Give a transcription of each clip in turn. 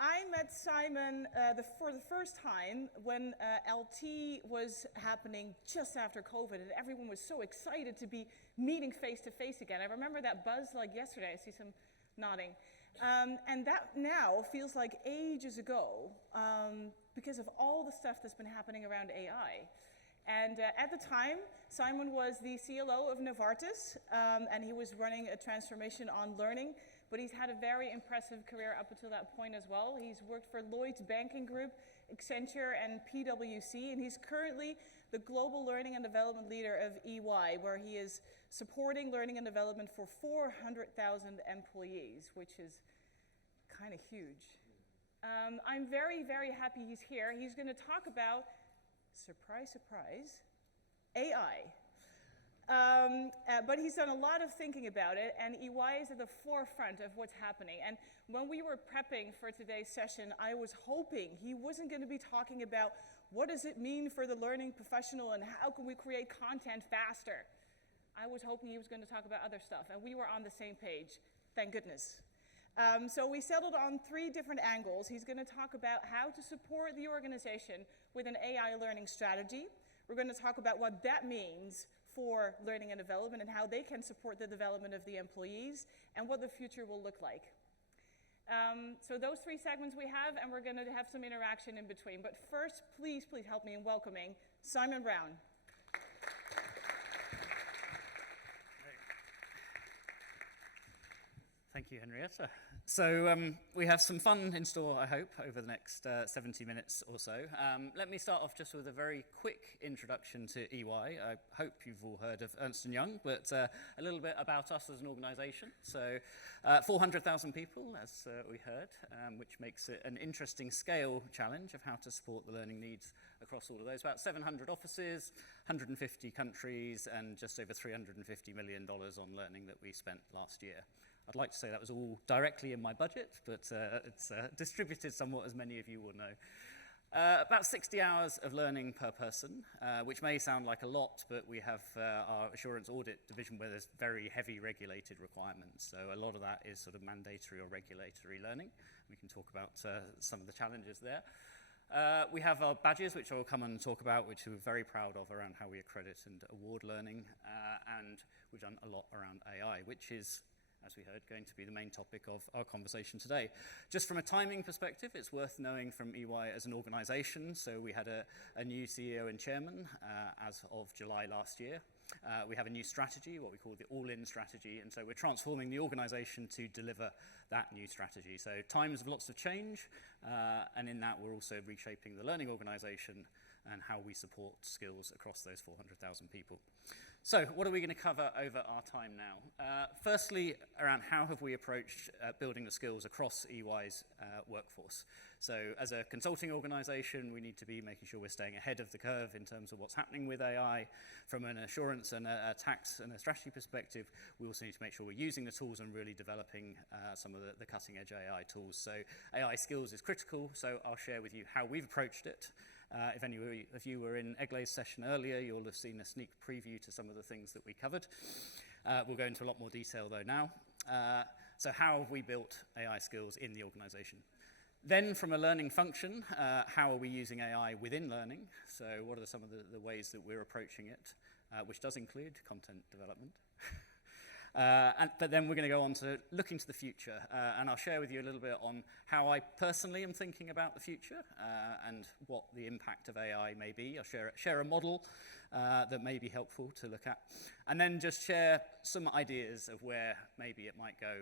I met Simon for the first time when LT was happening just after COVID, and everyone was so excited to be meeting face to face again. I remember that buzz like yesterday. I see some nodding. And that now feels like ages ago because of all the stuff that's been happening around AI. And at the time, Simon was the CLO of Novartis, and he was running a transformation on learning. But he's had a very impressive career up until that point as well. He's worked for Lloyds Banking Group, Accenture, and PwC, and he's currently the Global Learning and Development Leader of EY, where he is supporting learning and development for 400,000 employees, which is kind of huge. I'm very, very happy he's here. He's going to talk about, surprise, surprise, AI. But he's done a lot of thinking about it, and EY is at the forefront of what's happening. And when we were prepping for today's session, I was hoping he wasn't going to be talking about what does it mean for the learning professional and how can we create content faster. I was hoping he was going to talk about other stuff, and we were on the same page, thank goodness. So we settled on 3 different angles. He's going to talk about how to support the organization with an AI learning strategy. We're going to talk about what that means for learning and development and how they can support the development of the employees and what the future will look like. So those 3 segments we have, and we're going to have some interaction in between. But first, please help me in welcoming Simon Brown. Thank you, Henrietta. So we have some fun in store, I hope, over the next 70 minutes or so. Let me start off just with a very quick introduction to EY. I hope you've all heard of Ernst & Young, but a little bit about us as an organisation. So 400,000 people, as we heard, which makes it an interesting scale challenge of how to support the learning needs across all of those. About 700 offices, 150 countries, and just over $350 million on learning that we spent last year. I'd like to say that was all directly in my budget, but it's distributed somewhat, as many of you will know. About 60 hours of learning per person, which may sound like a lot, but we have our assurance audit division where there's very heavy regulated requirements. So a lot of that is sort of mandatory or regulatory learning. We can talk about some of the challenges there. We have our badges, which I'll come and talk about, which we're very proud of around how we accredit and award learning. And we've done a lot around AI, which is, as we heard, going to be the main topic of our conversation today. Just from a timing perspective, it's worth knowing from EY as an organisation. So we had a new CEO and chairman as of July last year. We have a new strategy, what we call the all-in strategy, and so we're transforming the organisation to deliver that new strategy. So times of lots of change, and in that we're also reshaping the learning organisation and how we support skills across those 400,000 people. So what are we going to cover over our time now? Firstly, around how have we approached building the skills across EY's workforce. So as a consulting organisation, we need to be making sure we're staying ahead of the curve in terms of what's happening with AI. From an assurance and a tax and a strategy perspective, we also need to make sure we're using the tools and really developing some of the cutting edge AI tools. So AI skills is critical, so I'll share with you how we've approached it. If any of you were in Egle's session earlier, you'll have seen a sneak preview to some of the things that we covered. We'll go into a lot more detail though now. So how have we built AI skills in the organisation? Then from a learning function, how are we using AI within learning? So what are some of the ways that we're approaching it, which does include content development. But then we're going to go on to looking to the future, and I'll share with you a little bit on how I personally am thinking about the future and what the impact of AI may be. I'll share a model that may be helpful to look at, and then just share some ideas of where maybe it might go.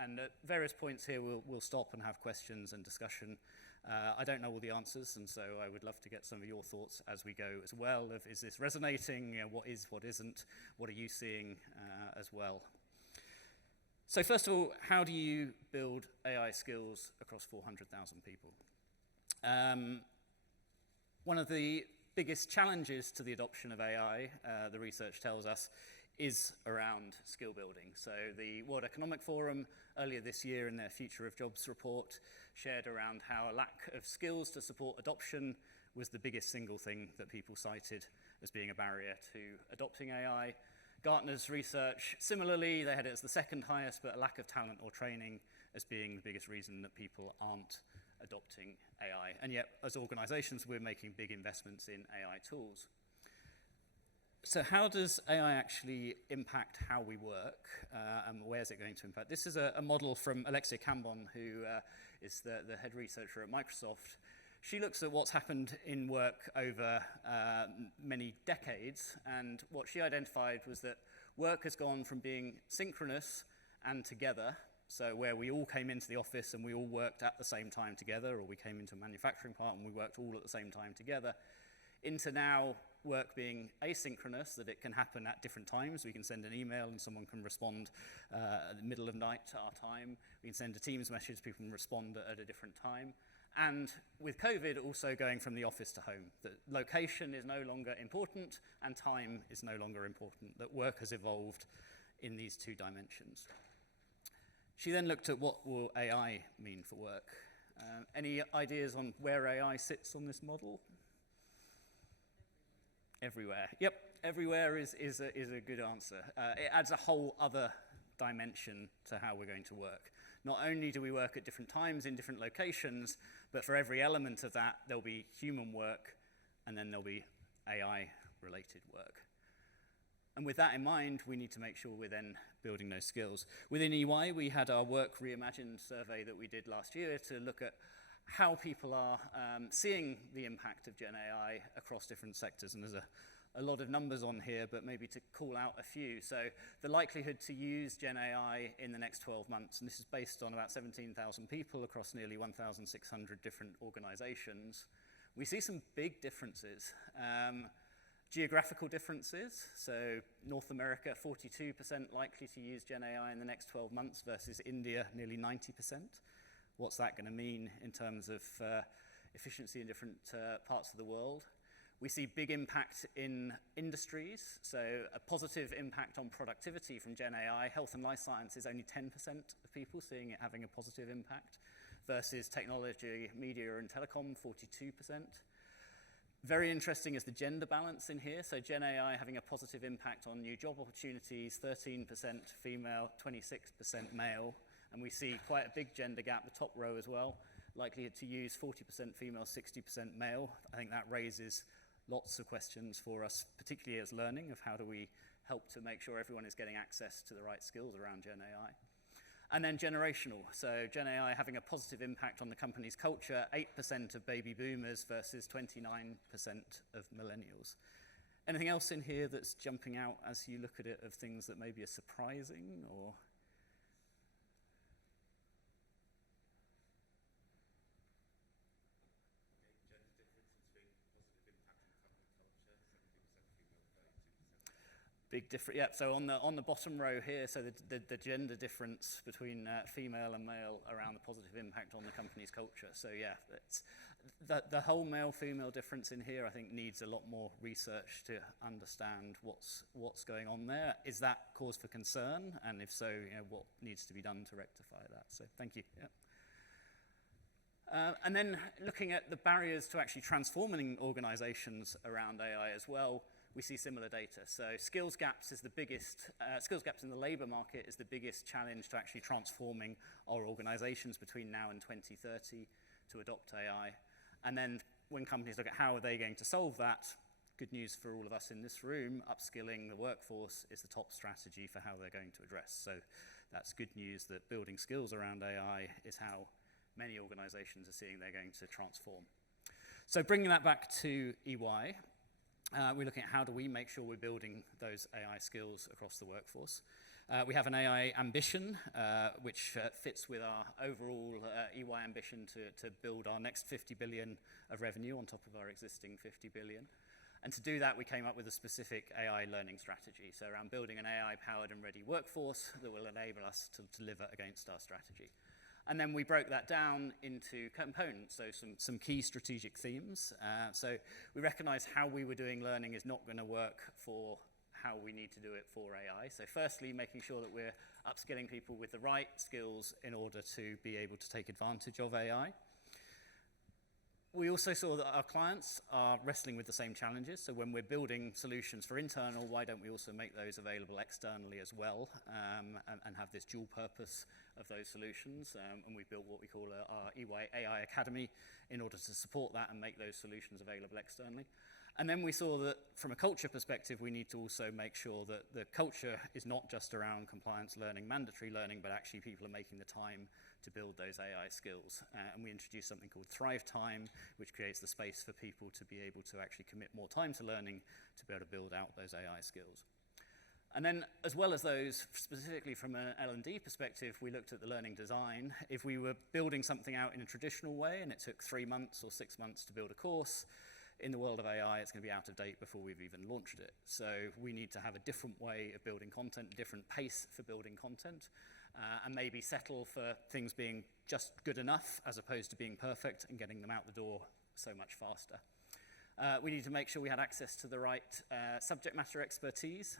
And at various points here, we'll stop and have questions and discussion. I don't know all the answers, and so I would love to get some of your thoughts as we go as well. Of is this resonating? You know, what is, what isn't? What are you seeing as well? So first of all, how do you build AI skills across 400,000 people? One of the biggest challenges to the adoption of AI, the research tells us, is around skill building. So the World Economic Forum earlier this year in their Future of Jobs report shared around how a lack of skills to support adoption was the biggest single thing that people cited as being a barrier to adopting AI. Gartner's research, similarly, they had it as the second highest, but a lack of talent or training as being the biggest reason that people aren't adopting AI. And yet, as organizations, we're making big investments in AI tools. So how does AI actually impact how we work, and where is it going to impact? This is a model from Alexia Cambon, who is the head researcher at Microsoft. She looks at what's happened in work over many decades, and what she identified was that work has gone from being synchronous and together, so where we all came into the office and we all worked at the same time together, or we came into a manufacturing plant and we worked all at the same time together, into now work being asynchronous, that it can happen at different times. We can send an email and someone can respond at the middle of night at our time. We can send a Teams message, people can respond at a different time. And with COVID, also going from the office to home, that location is no longer important and time is no longer important, that work has evolved in these two dimensions. She then looked at what will AI mean for work. Any ideas on where AI sits on this model? Everywhere. Yep, everywhere is a good answer. It adds a whole other dimension to how we're going to work. Not only do we work at different times in different locations, but for every element of that, there'll be human work, and then there'll be AI-related work. And with that in mind, we need to make sure we're then building those skills. Within EY, we had our Work Reimagined survey that we did last year to look at how people are seeing the impact of Gen AI across different sectors. And there's a lot of numbers on here, but maybe to call out a few. So the likelihood to use Gen AI in the next 12 months, and this is based on about 17,000 people across nearly 1,600 different organizations. We see some big differences. Geographical differences, so North America, 42% likely to use Gen AI in the next 12 months versus India, nearly 90%. What's that going to mean in terms of efficiency in different parts of the world? We see big impact in industries, so a positive impact on productivity from Gen AI. Health and life sciences, only 10% of people seeing it having a positive impact, versus technology, media, and telecom, 42%. Very interesting is the gender balance in here. So Gen AI having a positive impact on new job opportunities, 13% female, 26% male. And we see quite a big gender gap, the top row as well. Likelihood to use 40% female, 60% male. I think that raises lots of questions for us, particularly as learning, of how do we help to make sure everyone is getting access to the right skills around Gen AI. And then generational. So Gen AI having a positive impact on the company's culture, 8% of baby boomers versus 29% of millennials. Anything else in here that's jumping out as you look at it of things that maybe are surprising or? Big difference, yeah. So on the bottom row here, so the gender difference between female and male around the positive impact on the company's culture. So yeah, it's the whole male-female difference in here, I think, needs a lot more research to understand what's going on there. Is that cause for concern? And if so, what needs to be done to rectify that? So thank you. Yeah. And then looking at the barriers to actually transforming organizations around AI as well, we see similar data. So skills gaps is the biggest, skills gaps in the labor market is the biggest challenge to actually transforming our organizations between now and 2030 to adopt AI. And then when companies look at how are they going to solve that, good news for all of us in this room, upskilling the workforce is the top strategy for how they're going to address. So that's good news that building skills around AI is how many organizations are seeing they're going to transform. So bringing that back to EY, we're looking at how do we make sure we're building those AI skills across the workforce. We have an AI ambition, which fits with our overall EY ambition to build our next 50 billion of revenue on top of our existing 50 billion. And to do that, we came up with a specific AI learning strategy. So around building an AI-powered and ready workforce that will enable us to deliver against our strategy. And then we broke that down into components, so some key strategic themes. So we recognized how we were doing learning is not going to work for how we need to do it for AI. So firstly, making sure that we're upskilling people with the right skills in order to be able to take advantage of AI. We also saw that our clients are wrestling with the same challenges. So when we're building solutions for internal, why don't we also make those available externally as well, and have this dual purpose of those solutions? And we built what we call our EY AI Academy in order to support that and make those solutions available externally. And then we saw that from a culture perspective, we need to also make sure that the culture is not just around compliance learning, mandatory learning, but actually people are making the time to build those AI skills. And we introduced something called Thrive Time, which creates the space for people to be able to actually commit more time to learning to be able to build out those AI skills. And then, as well as those, specifically from an L&D perspective, we looked at the learning design. If we were building something out in a traditional way, and it took 3 months or 6 months to build a course, in the world of AI, it's going to be out of date before we've even launched it. So we need to have a different way of building content, a different pace for building content, and maybe settle for things being just good enough as opposed to being perfect and getting them out the door so much faster. We need to make sure we had access to the right subject matter expertise.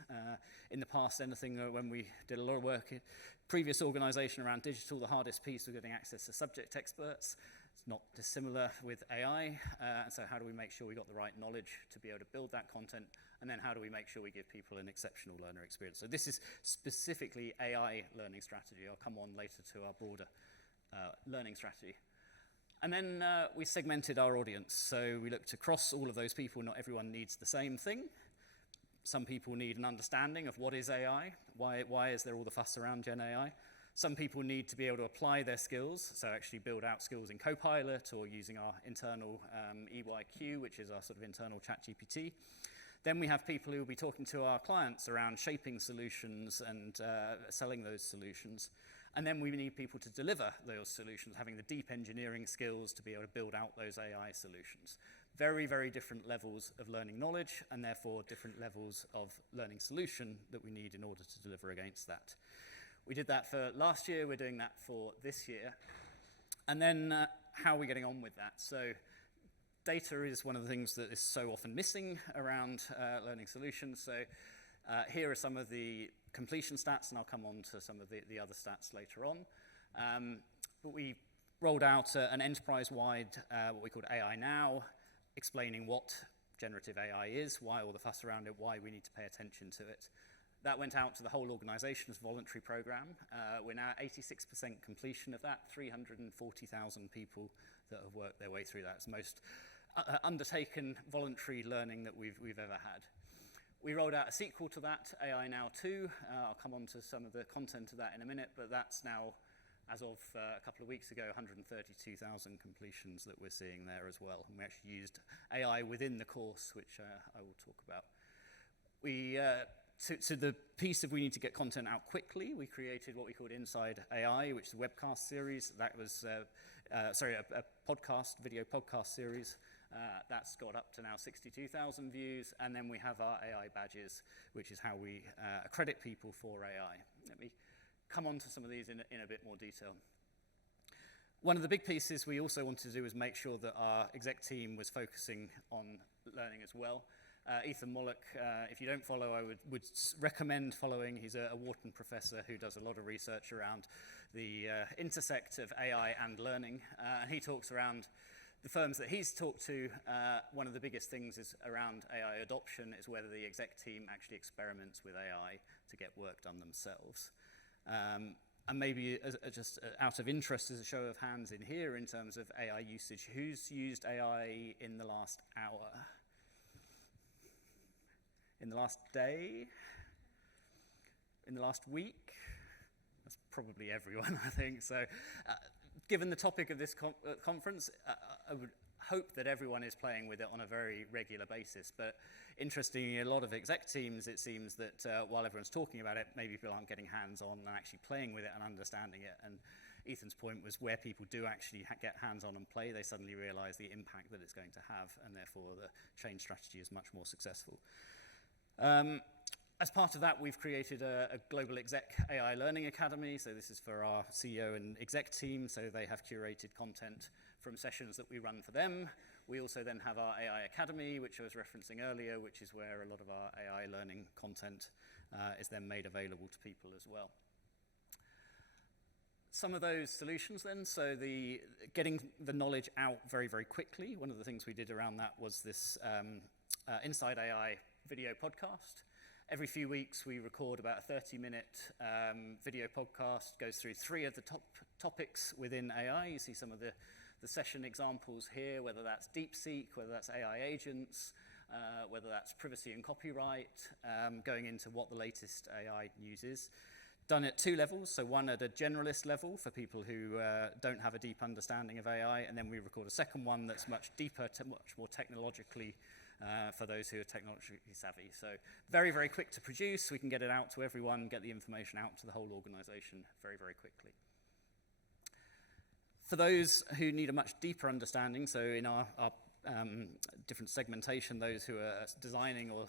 In the past, when we did a lot of work in previous organisation around digital, the hardest piece was getting access to subject experts. It's not dissimilar with AI, and so how do we make sure we got the right knowledge to be able to build that content, and then how do we make sure we give people an exceptional learner experience? So this is specifically AI learning strategy. I'll come on later to our broader learning strategy. And then we segmented our audience. So we looked across all of those people. Not everyone needs the same thing. Some people need an understanding of what is AI. Why is there all the fuss around Gen AI? Some people need to be able to apply their skills, so actually build out skills in Copilot or using our internal EYQ, which is our sort of internal ChatGPT. Then we have people who will be talking to our clients around shaping solutions and selling those solutions. And then we need people to deliver those solutions, having the deep engineering skills to be able to build out those AI solutions. Very, very different levels of learning knowledge, and therefore different levels of learning solution that we need in order to deliver against that. We did that for last year, we're doing that for this year. And then how are we getting on with that? So data is one of the things that is so often missing around learning solutions. So here are some of the completion stats, and I'll come on to some of the other stats later on. But we rolled out an enterprise-wide, what we called AI Now, explaining what generative AI is, why all the fuss around it, why we need to pay attention to it. That went out to the whole organization as a voluntary program. We're now at 86% completion of that, 340,000 people that have worked their way through that. It's the most undertaken voluntary learning that we've ever had. We rolled out a sequel to that, AI Now 2. I'll come on to some of the content of that in a minute, but that's now, as of a couple of weeks ago, 132,000 completions that we're seeing there as well. And we actually used AI within the course, which I will talk about. To the piece of we need to get content out quickly, we created what we called Inside AI, which is a webcast series. That was, a video podcast series. That's got up to now 62,000 views. And then we have our AI badges, which is how we accredit people for AI. Let me come on to some of these in a bit more detail. One of the big pieces we also wanted to do was make sure that our exec team was focusing on learning as well. Ethan Mollick, if you don't follow, I would recommend following. He's a Wharton professor who does a lot of research around the intersect of AI and learning. And he talks around the firms that he's talked to. One of the biggest things is around AI adoption is whether the exec team actually experiments with AI to get work done themselves. And maybe just out of interest as a show of hands in here in terms of AI usage, who's used AI in the last hour? In the last day? In the last week? That's probably everyone, I think. So given the topic of this conference, I would hope that everyone is playing with it on a very regular basis. But interestingly, a lot of exec teams, it seems that while everyone's talking about it, maybe people aren't getting hands-on and actually playing with it and understanding it. And Ethan's point was where people do actually get hands-on and play, they suddenly realize the impact that it's going to have, and therefore the change strategy is much more successful. As part of that, we've created a Global Exec AI Learning Academy. So this is for our CEO and exec team. So they have curated content from sessions that we run for them. We also then have our AI Academy, which I was referencing earlier, which is where a lot of our AI learning content is then made available to people as well. some of those solutions then, so getting the knowledge out very, very quickly. One of the things we did around that was this Inside AI video podcast. Every few weeks we record about a 30-minute video podcast, goes through 3 of the top topics within AI. You see some of the session examples here, whether that's DeepSeek, whether that's AI agents, whether that's privacy and copyright, going into what the latest AI news is. Done at 2 levels, so one at a generalist level for people who don't have a deep understanding of AI, and then we record a second one that's much deeper, much more technologically for those who are technologically savvy. So very, very quick to produce. We can get it out to everyone, get the information out to the whole organization very, very quickly. For those who need a much deeper understanding, so in our different segmentation, those who are designing or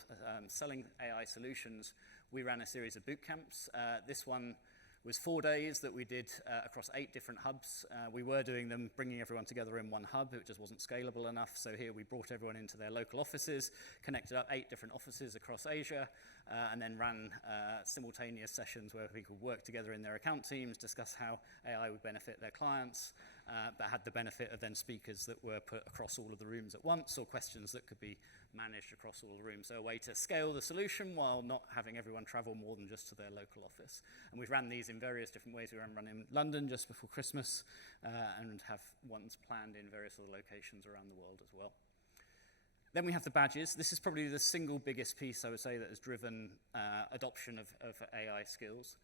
selling AI solutions, we ran a series of boot camps. This one was 4 days that we did across 8 different hubs. We were doing them, bringing everyone together in one hub. It just wasn't scalable enough. So here we brought everyone into their local offices, connected up 8 different offices across Asia, and then ran simultaneous sessions where people worked together in their account teams, discuss how AI would benefit their clients, but had the benefit of then speakers that were put across all of the rooms at once, or questions that could be managed across all the rooms. So a way to scale the solution while not having everyone travel more than just to their local office. And we've ran these in various different ways. We ran one in London just before Christmas, and have ones planned in various other locations around the world as well. Then we have the badges. This is probably the single biggest piece, I would say, that has driven adoption of AI skills.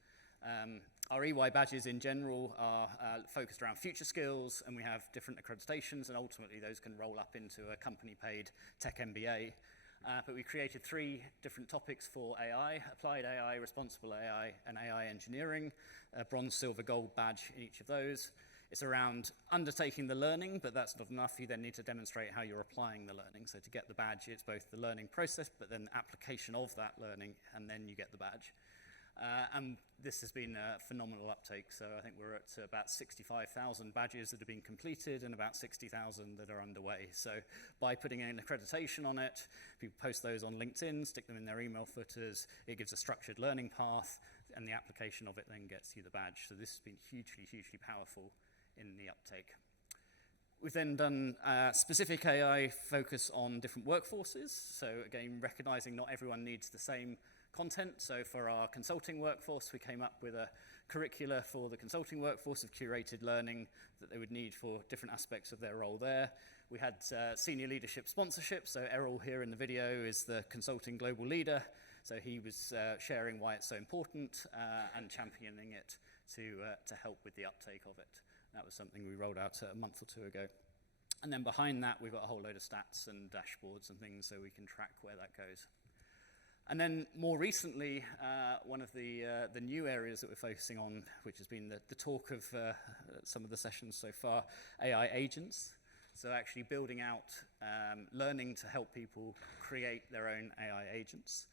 Our EY badges in general are focused around future skills, and we have different accreditations, and ultimately those can roll up into a company-paid tech MBA. But we created 3 different topics for AI: applied AI, responsible AI, and AI engineering, a bronze, silver, gold badge in each of those. It's around undertaking the learning, but that's not enough. You then need to demonstrate how you're applying the learning. So to get the badge, it's both the learning process, but then the application of that learning, and then you get the badge. And this has been a phenomenal uptake. So I think we're at about 65,000 badges that have been completed and about 60,000 that are underway. So by putting an accreditation on it, people post those on LinkedIn, stick them in their email footers, it gives a structured learning path, and the application of it then gets you the badge. So this has been hugely, hugely powerful in the uptake. We've then done specific AI focus on different workforces. So again, recognizing not everyone needs the same content. So for our consulting workforce, we came up with a curricula for the consulting workforce of curated learning that they would need for different aspects of their role there. We had senior leadership sponsorship. So Errol here in the video is the consulting global leader. So he was sharing why it's so important and championing it to help with the uptake of it. That was something we rolled out a month or 2 ago. And then behind that, we've got a whole load of stats and dashboards and things so we can track where that goes. And then more recently, one of the new areas that we're focusing on, which has been the talk of some of the sessions so far, AI agents. So actually building out learning to help people create their own AI agents.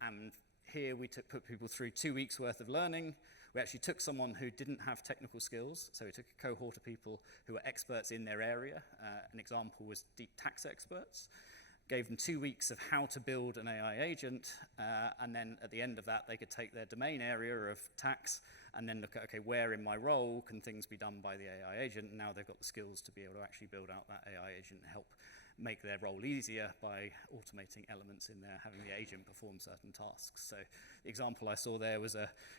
And here we put people through 2 weeks worth of learning. We actually took someone who didn't have technical skills, so we took a cohort of people who were experts in their area. An example was deep tax experts. Gave them 2 weeks of how to build an AI agent, and then at the end of that, they could take their domain area of tax and then look at, okay, where in my role can things be done by the AI agent? And now they've got the skills to be able to actually build out that AI agent and help make their role easier by automating elements in there, having the agent perform certain tasks. So the example I saw there was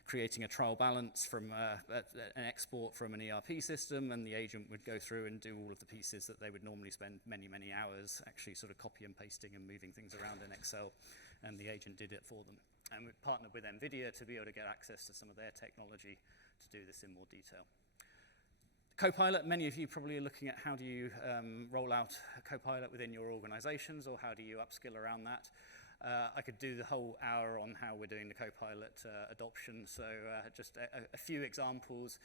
creating a trial balance from an export from an ERP system, and the agent would go through and do all of the pieces that they would normally spend many, many hours actually sort of copy and pasting and moving things around in Excel, and the agent did it for them. And we partnered with NVIDIA to be able to get access to some of their technology to do this in more detail. Copilot, many of you probably are looking at how do you roll out a Copilot within your organizations, or how do you upskill around that. I could do the whole hour on how we're doing the Copilot adoption, so just a few examples.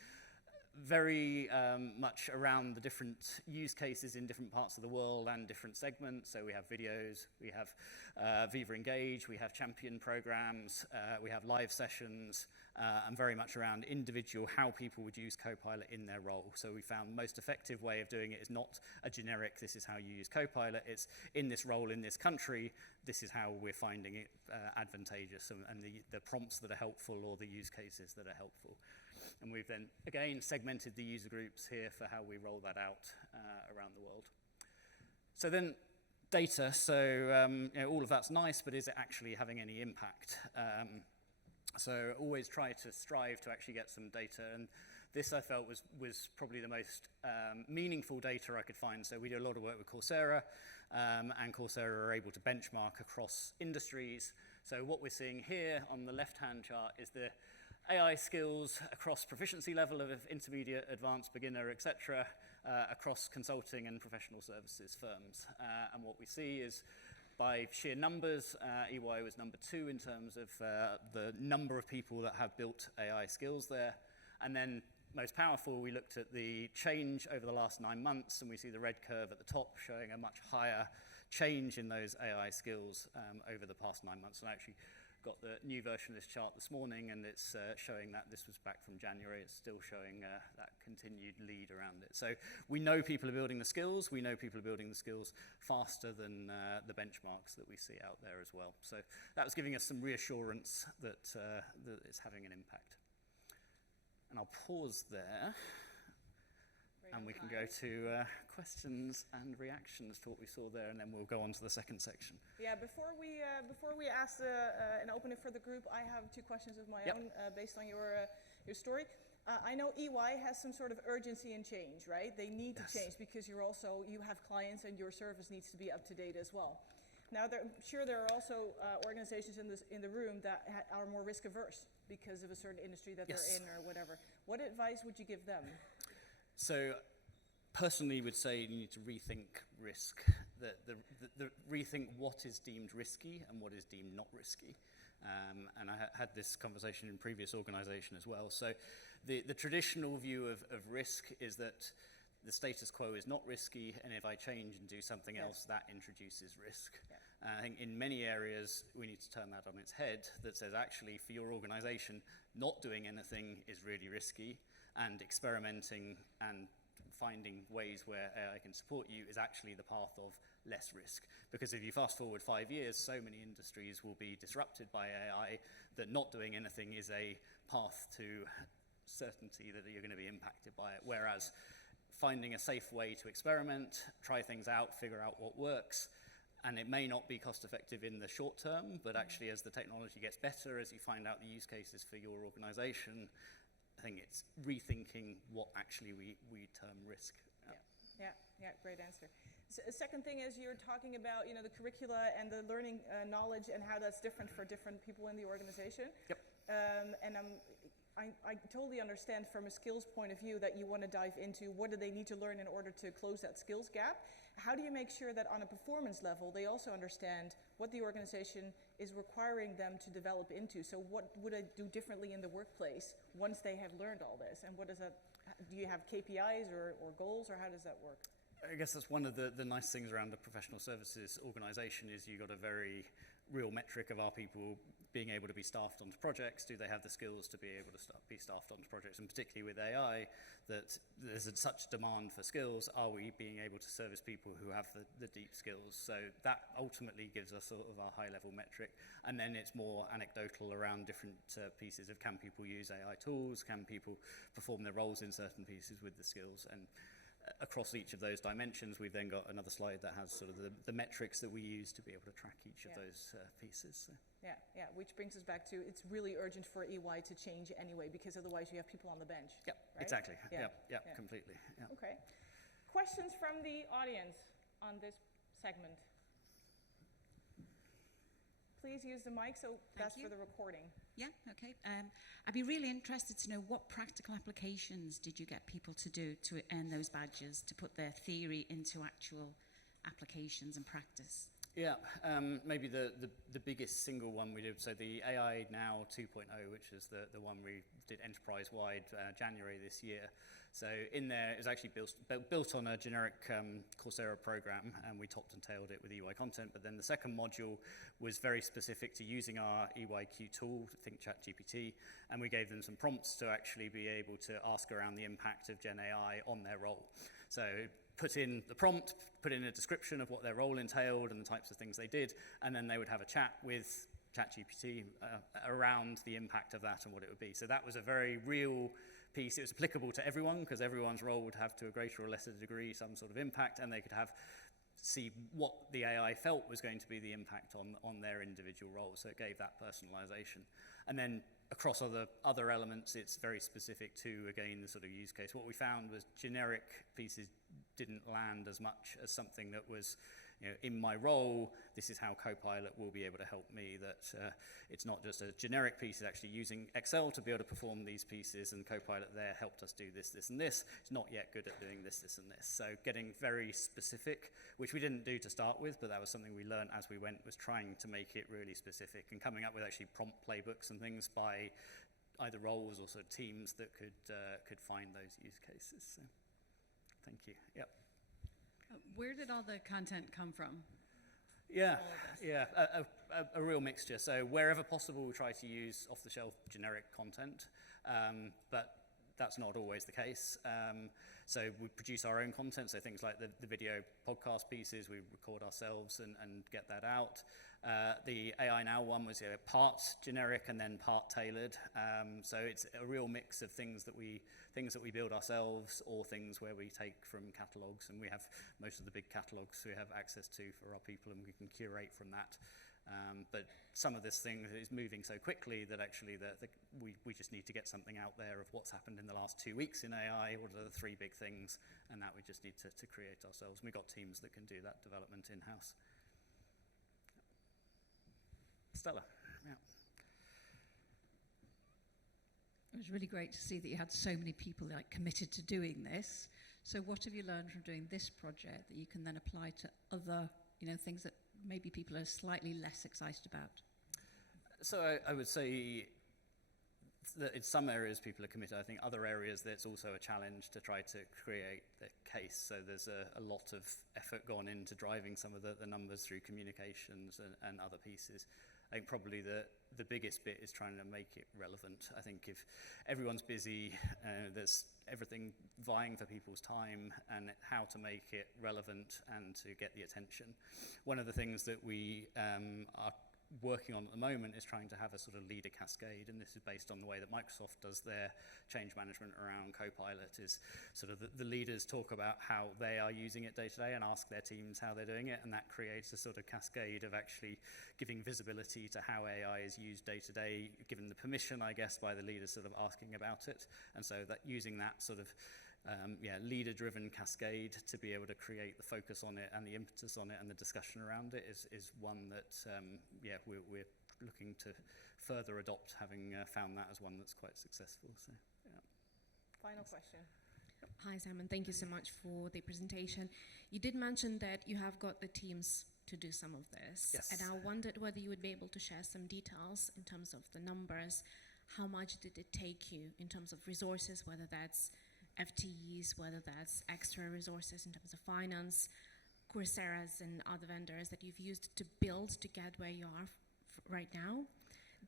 Very much around the different use cases in different parts of the world and different segments. So we have videos, we have Viva Engage, we have champion programs, we have live sessions, and very much around individual how people would use Copilot in their role. So we found the most effective way of doing it is not a generic, this is how you use Copilot, it's in this role in this country, this is how we're finding it advantageous, and the prompts that are helpful or the use cases that are helpful. And we've then, again, segmented the user groups here for how we roll that out around the world. So then, data. So all of that's nice, but is it actually having any impact? So always try to strive to actually get some data. And this I felt was probably the most meaningful data I could find. So we do a lot of work with Coursera, and Coursera are able to benchmark across industries. So what we're seeing here on the left-hand chart is the AI skills across proficiency level of intermediate, advanced, beginner, etc., across consulting and professional services firms. And what we see is by sheer numbers, EY was number 2 in terms of the number of people that have built AI skills there. And then most powerful, we looked at the change over the last 9 months, and we see the red curve at the top showing a much higher change in those AI skills over the past 9 months. And I actually got the new version of this chart this morning, and it's showing that this was back from January. It's still showing that continued lead around it. So we know people are building the skills. We know people are building the skills faster than the benchmarks that we see out there as well. So that was giving us some reassurance that, that it's having an impact. And I'll pause there. And we can go to questions and reactions to what we saw there, and then we'll go on to the second section. Yeah, before we ask and open it for the group, I have 2 questions of my own based on your story. I know EY has some sort of urgency in change, right? They need to change because you have clients and your service needs to be up to date as well. Now, I'm sure there are also organizations in the room that are more risk averse because of a certain industry that they're in or whatever. What advice would you give them? So, personally, would say you need to rethink risk. Rethink what is deemed risky and what is deemed not risky. And I had this conversation in previous organisation as well. So, the traditional view of risk is that the status quo is not risky, and if I change and do something else, that introduces risk. Yeah. I think in many areas we need to turn that on its head. That says actually for your organisation, not doing anything is really risky. And experimenting and finding ways where AI can support you is actually the path of less risk. Because if you fast forward 5 years, so many industries will be disrupted by AI that not doing anything is a path to certainty that you're going to be impacted by it. Whereas finding a safe way to experiment, try things out, figure out what works, and it may not be cost effective in the short term, but actually as the technology gets better, as you find out the use cases for your organization, I think it's rethinking what actually we term risk. Yeah, great answer. So, second thing is you're talking about the curricula and the learning knowledge and how that's different for different people in the organization. Yep. And I totally understand from a skills point of view that you want to dive into what do they need to learn in order to close that skills gap. How do you make sure that on a performance level they also understand what the organization is requiring them to develop into? So what would I do differently in the workplace once they have learned all this? And what does that, do you have KPIs or goals, or how does that work? I guess that's one of the nice things around a professional services organization is you've got a very real metric of our people being able to be staffed onto projects. Do they have the skills to be able to be staffed onto projects? And particularly with AI, that there's such demand for skills, are we being able to service people who have the deep skills? So that ultimately gives us sort of our high-level metric. And then it's more anecdotal around different pieces of can people use AI tools? Can people perform their roles in certain pieces with the skills? And across each of those dimensions, we've then got another slide that has sort of the metrics that we use to be able to track each of those pieces. So. Yeah, which brings us back to it's really urgent for EY to change anyway, because otherwise you have people on the bench. Yep, right? Exactly. Yeah, completely. Yeah. Okay. Questions from the audience on this segment? Please use the mic, so that's for the recording. Yeah, okay. I'd be really interested to know what practical applications did you get people to do to earn those badges, to put their theory into actual applications and practice? Yeah, maybe the biggest single one we did, so the AI Now 2.0, which is the one we did enterprise-wide January this year. So in there, it was actually built on a generic Coursera program, and we topped and tailed it with EY content. But then the second module was very specific to using our EYQ tool, think ChatGPT, and we gave them some prompts to actually be able to ask around the impact of Gen AI on their role. So put in the prompt, put in a description of what their role entailed and the types of things they did, and then they would have a chat with ChatGPT around the impact of that and what it would be. So that was a very real piece, it was applicable to everyone because everyone's role would have to a greater or lesser degree some sort of impact, and they could see what the AI felt was going to be the impact on their individual role. So it gave that personalization. And then across other elements, it's very specific to, again, the sort of use case. What we found was generic pieces didn't land as much as something that was, in my role, this is how Copilot will be able to help me, that it's not just a generic piece, it's actually using Excel to be able to perform these pieces, and Copilot there helped us do this, this, and this. It's not yet good at doing this, this, and this. So getting very specific, which we didn't do to start with, but that was something we learned as we went, was trying to make it really specific and coming up with actually prompt playbooks and things by either roles or sort of teams that could find those use cases. So thank you. Yep. Where did all the content come from? Yeah, a real mixture. So wherever possible, we try to use off-the-shelf generic content, but that's not always the case. So we produce our own content, so things like the video podcast pieces, we record ourselves and get that out. The AI Now one was part generic and then part tailored. So it's a real mix of things that we build ourselves or things where we take from catalogs, and we have most of the big catalogs we have access to for our people, and we can curate from that. But some of this thing is moving so quickly that actually we just need to get something out there of what's happened in the last 2 weeks in AI, what are the 3 big things, and that we just need to create ourselves. And we've got teams that can do that development in-house. Stella, yeah. It was really great to see that you had so many people committed to doing this. So what have you learned from doing this project that you can then apply to other, things that maybe people are slightly less excited about? So I would say that in some areas people are committed. I think other areas there's also a challenge to try to create the case. So there's a lot of effort gone into driving some of the numbers through communications and other pieces. I think probably the biggest bit is trying to make it relevant. I think if everyone's busy, there's everything vying for people's time, and how to make it relevant and to get the attention. One of the things that we are working on at the moment is trying to have a sort of leader cascade, and this is based on the way that Microsoft does their change management around Copilot. Is sort of the leaders talk about how they are using it day to day and ask their teams how they're doing it, and that creates a sort of cascade of actually giving visibility to how AI is used day to day, given the permission, I guess, by the leaders sort of asking about it. And so that using that sort of leader-driven cascade to be able to create the focus on it and the impetus on it and the discussion around it is one that we're looking to further adopt, having found that as one that's quite successful. So, yeah. Final question. Hi, Simon. Thank you so much for the presentation. You did mention that you have got the teams to do some of this. Yes. And I wondered whether you would be able to share some details in terms of the numbers. How much did it take you in terms of resources, whether that's FTEs, whether that's extra resources in terms of finance, Coursera's and other vendors that you've used to build to get where you are right now,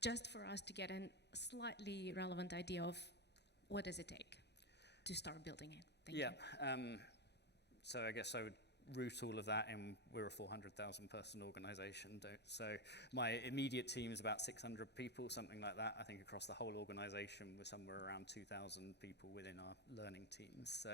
just for us to get a slightly relevant idea of what does it take to start building it. Thank you. So I guess I would root all of that in. We're a 400,000 person organization. So my immediate team is about 600 people, something like that. I think across the whole organization we're somewhere around 2,000 people within our learning teams. So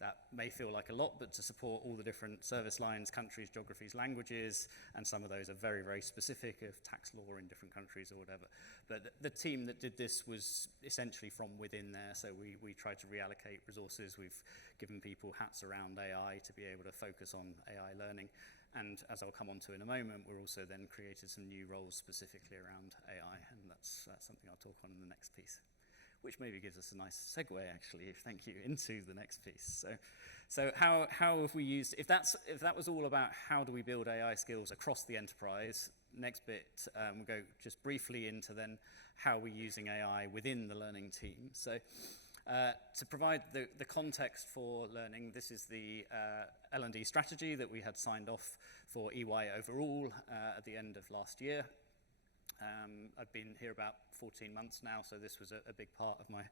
that may feel like a lot, but to support all the different service lines, countries, geographies, languages, and some of those are very, very specific of tax law in different countries or whatever. But the team that did this was essentially from within there. So we tried to reallocate resources. We've given people hats around AI to be able to focus on AI learning. And as I'll come on to in a moment, we're also then created some new roles specifically around AI, and that's something I'll talk on in the next piece, which maybe gives us a nice segue, actually, thank you, into the next piece. So how have we used, if that was all about how do we build AI skills across the enterprise, next bit, we'll go just briefly into then how we're using AI within the learning team. So to provide the context for learning, this is the L&D strategy that we had signed off for EY overall at the end of last year. I've been here about 14 months now, so this was a big part of my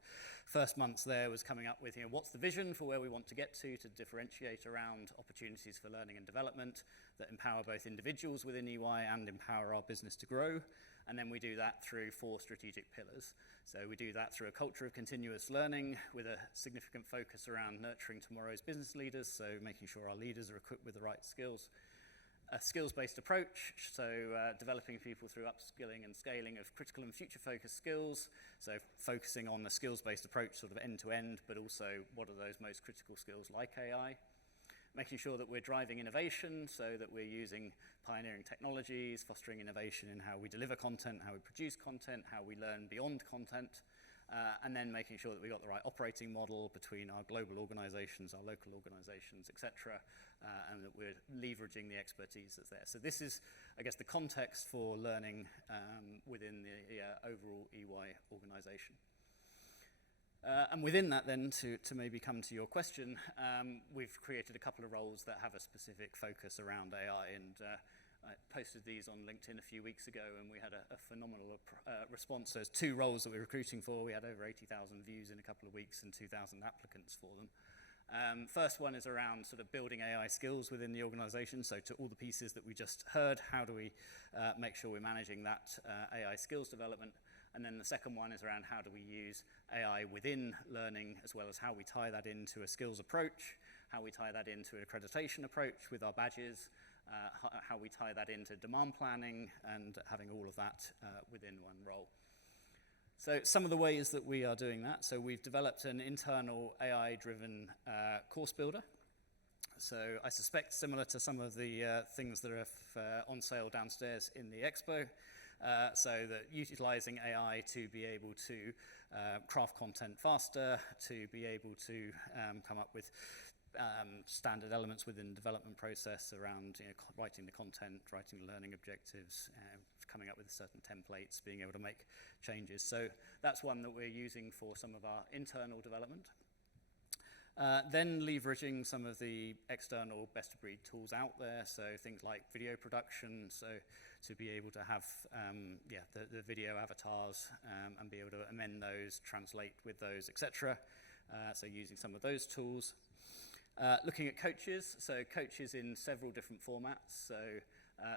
first months there, was coming up with, what's the vision for where we want to get to differentiate around opportunities for learning and development that empower both individuals within EY and empower our business to grow. And then we do that through 4 strategic pillars. So we do that through a culture of continuous learning with a significant focus around nurturing tomorrow's business leaders, so making sure our leaders are equipped with the right skills. A skills-based approach, so developing people through upskilling and scaling of critical and future-focused skills, so focusing on the skills-based approach sort of end-to-end, but also what are those most critical skills like AI. Making sure that we're driving innovation, so that we're using pioneering technologies, fostering innovation in how we deliver content, how we produce content, how we learn beyond content, and then making sure that we've got the right operating model between our global organizations, our local organizations, etc., and that we're leveraging the expertise that's there. So this is, I guess, the context for learning within the overall EY organization. And within that then, to maybe come to your question, we've created a couple of roles that have a specific focus around AI, and I posted these on LinkedIn a few weeks ago, and we had a phenomenal response. So there's 2 roles that we're recruiting for. We had over 80,000 views in a couple of weeks and 2,000 applicants for them. First one is around sort of building AI skills within the organization. So to all the pieces that we just heard, how do we make sure we're managing that AI skills development? And then the second one is around how do we use AI within learning, as well as how we tie that into a skills approach, how we tie that into an accreditation approach with our badges, how we tie that into demand planning, and having all of that within one role. So some of the ways that we are doing that, so we've developed an internal AI-driven course builder. So I suspect similar to some of the things that are on sale downstairs in the expo, so that utilizing AI to be able to craft content faster, to be able to come up with standard elements within the development process around writing the content, writing the learning objectives, coming up with certain templates, being able to make changes. So that's one that we're using for some of our internal development. Then leveraging some of the external best-of-breed tools out there, so things like video production, so to be able to have the video avatars and be able to amend those, translate with those, etc. So using some of those tools. Looking at coaches, so coaches in several different formats. So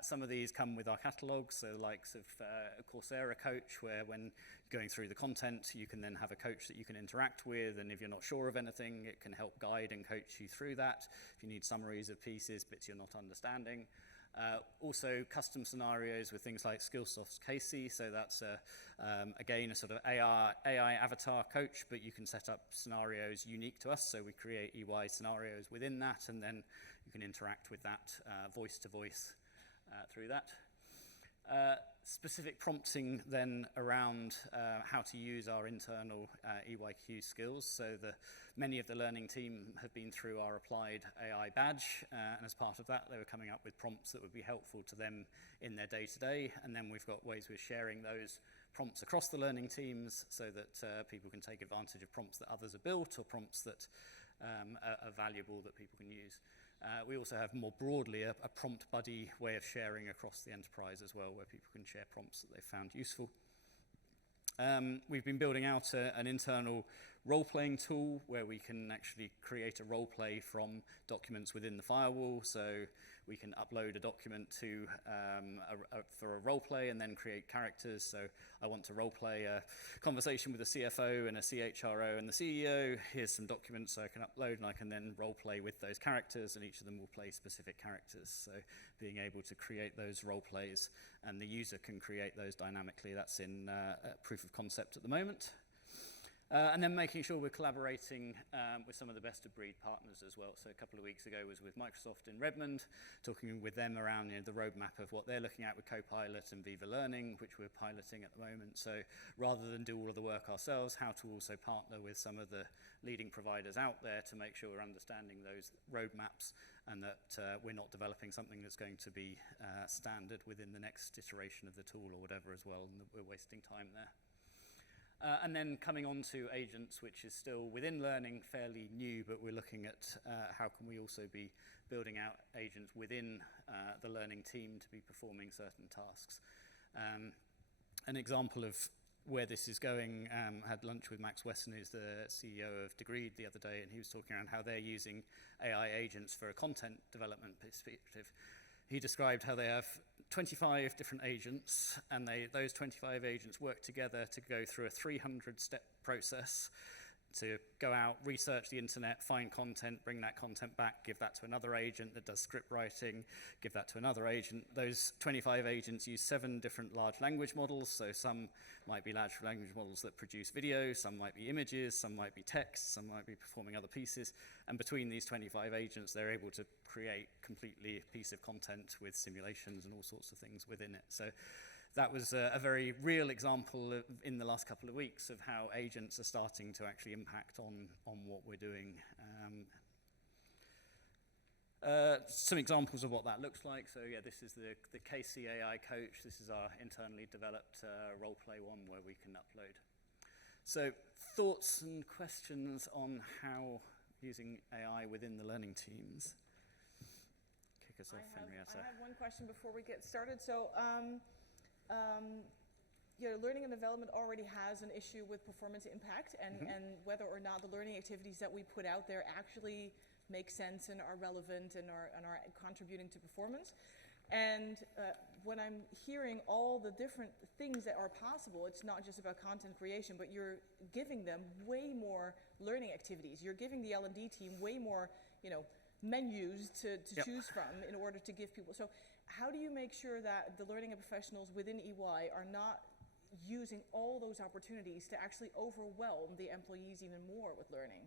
some of these come with our catalogs, so the likes of a Coursera coach, where when going through the content, you can then have a coach that you can interact with, and if you're not sure of anything, it can help guide and coach you through that. If you need summaries of pieces, bits you're not understanding. Also custom scenarios with things like Skillsoft's Casey, so that's again a sort of AI avatar coach, but you can set up scenarios unique to us, so we create EY scenarios within that, and then you can interact with that voice to voice through that. Specific prompting then around how to use our internal EYQ skills. So many of the learning team have been through our applied AI badge, and as part of that, they were coming up with prompts that would be helpful to them in their day-to-day. And then we've got ways we're sharing those prompts across the learning teams so that people can take advantage of prompts that others have built, or prompts that are valuable that people can use. We also have more broadly a prompt buddy way of sharing across the enterprise as well, where people can share prompts that they've found useful. We've been building out an internal role-playing tool where we can actually create a role-play from documents within the firewall. So we can upload a document to for a role-play and then create characters. So I want to role-play a conversation with a CFO and a CHRO and the CEO. Here's some documents I can upload, and I can then role-play with those characters, and each of them will play specific characters. So being able to create those role-plays, and the user can create those dynamically. That's in proof of concept at the moment. And then making sure we're collaborating with some of the best-of-breed partners as well. So a couple of weeks ago was with Microsoft in Redmond, talking with them around the roadmap of what they're looking at with Copilot and Viva Learning, which we're piloting at the moment. So rather than do all of the work ourselves, how to also partner with some of the leading providers out there to make sure we're understanding those roadmaps, and that we're not developing something that's going to be standard within the next iteration of the tool or whatever as well, and that we're wasting time there. And then coming on to agents, which is still within learning fairly new, but we're looking at how can we also be building out agents within the learning team to be performing certain tasks. an example of where this is going, had lunch with Max Wesson, who's the CEO of Degreed, the other day, and he was talking around how they're using AI agents for a content development perspective. He described how they have 25 different agents, and those 25 agents work together to go through a 300-step process to go out, research the internet, find content, bring that content back, give that to another agent that does script writing, give that to another agent. Those 25 agents use 7 different large language models, so some might be large language models that produce video, some might be images, some might be text, some might be performing other pieces, and between these 25 agents, they're able to create completely a piece of content with simulations and all sorts of things within it. So that was a very real example in the last couple of weeks of how agents are starting to actually impact on what we're doing. Some examples of what that looks like. So yeah, this is the KC AI coach. This is our internally developed role play one where we can upload. So thoughts and questions on how using AI within the learning teams? Kick us off, Henrietta. I have one question before we get started. So, learning and development already has an issue with performance impact and whether or not the learning activities that we put out there actually make sense and are relevant and are contributing to performance. And when I'm hearing all the different things that are possible, it's not just about content creation, but you're giving them way more learning activities. You're giving the L&D team way more, menus to choose from in order to give people. So how do you make sure that the learning professionals within EY are not using all those opportunities to actually overwhelm the employees even more with learning?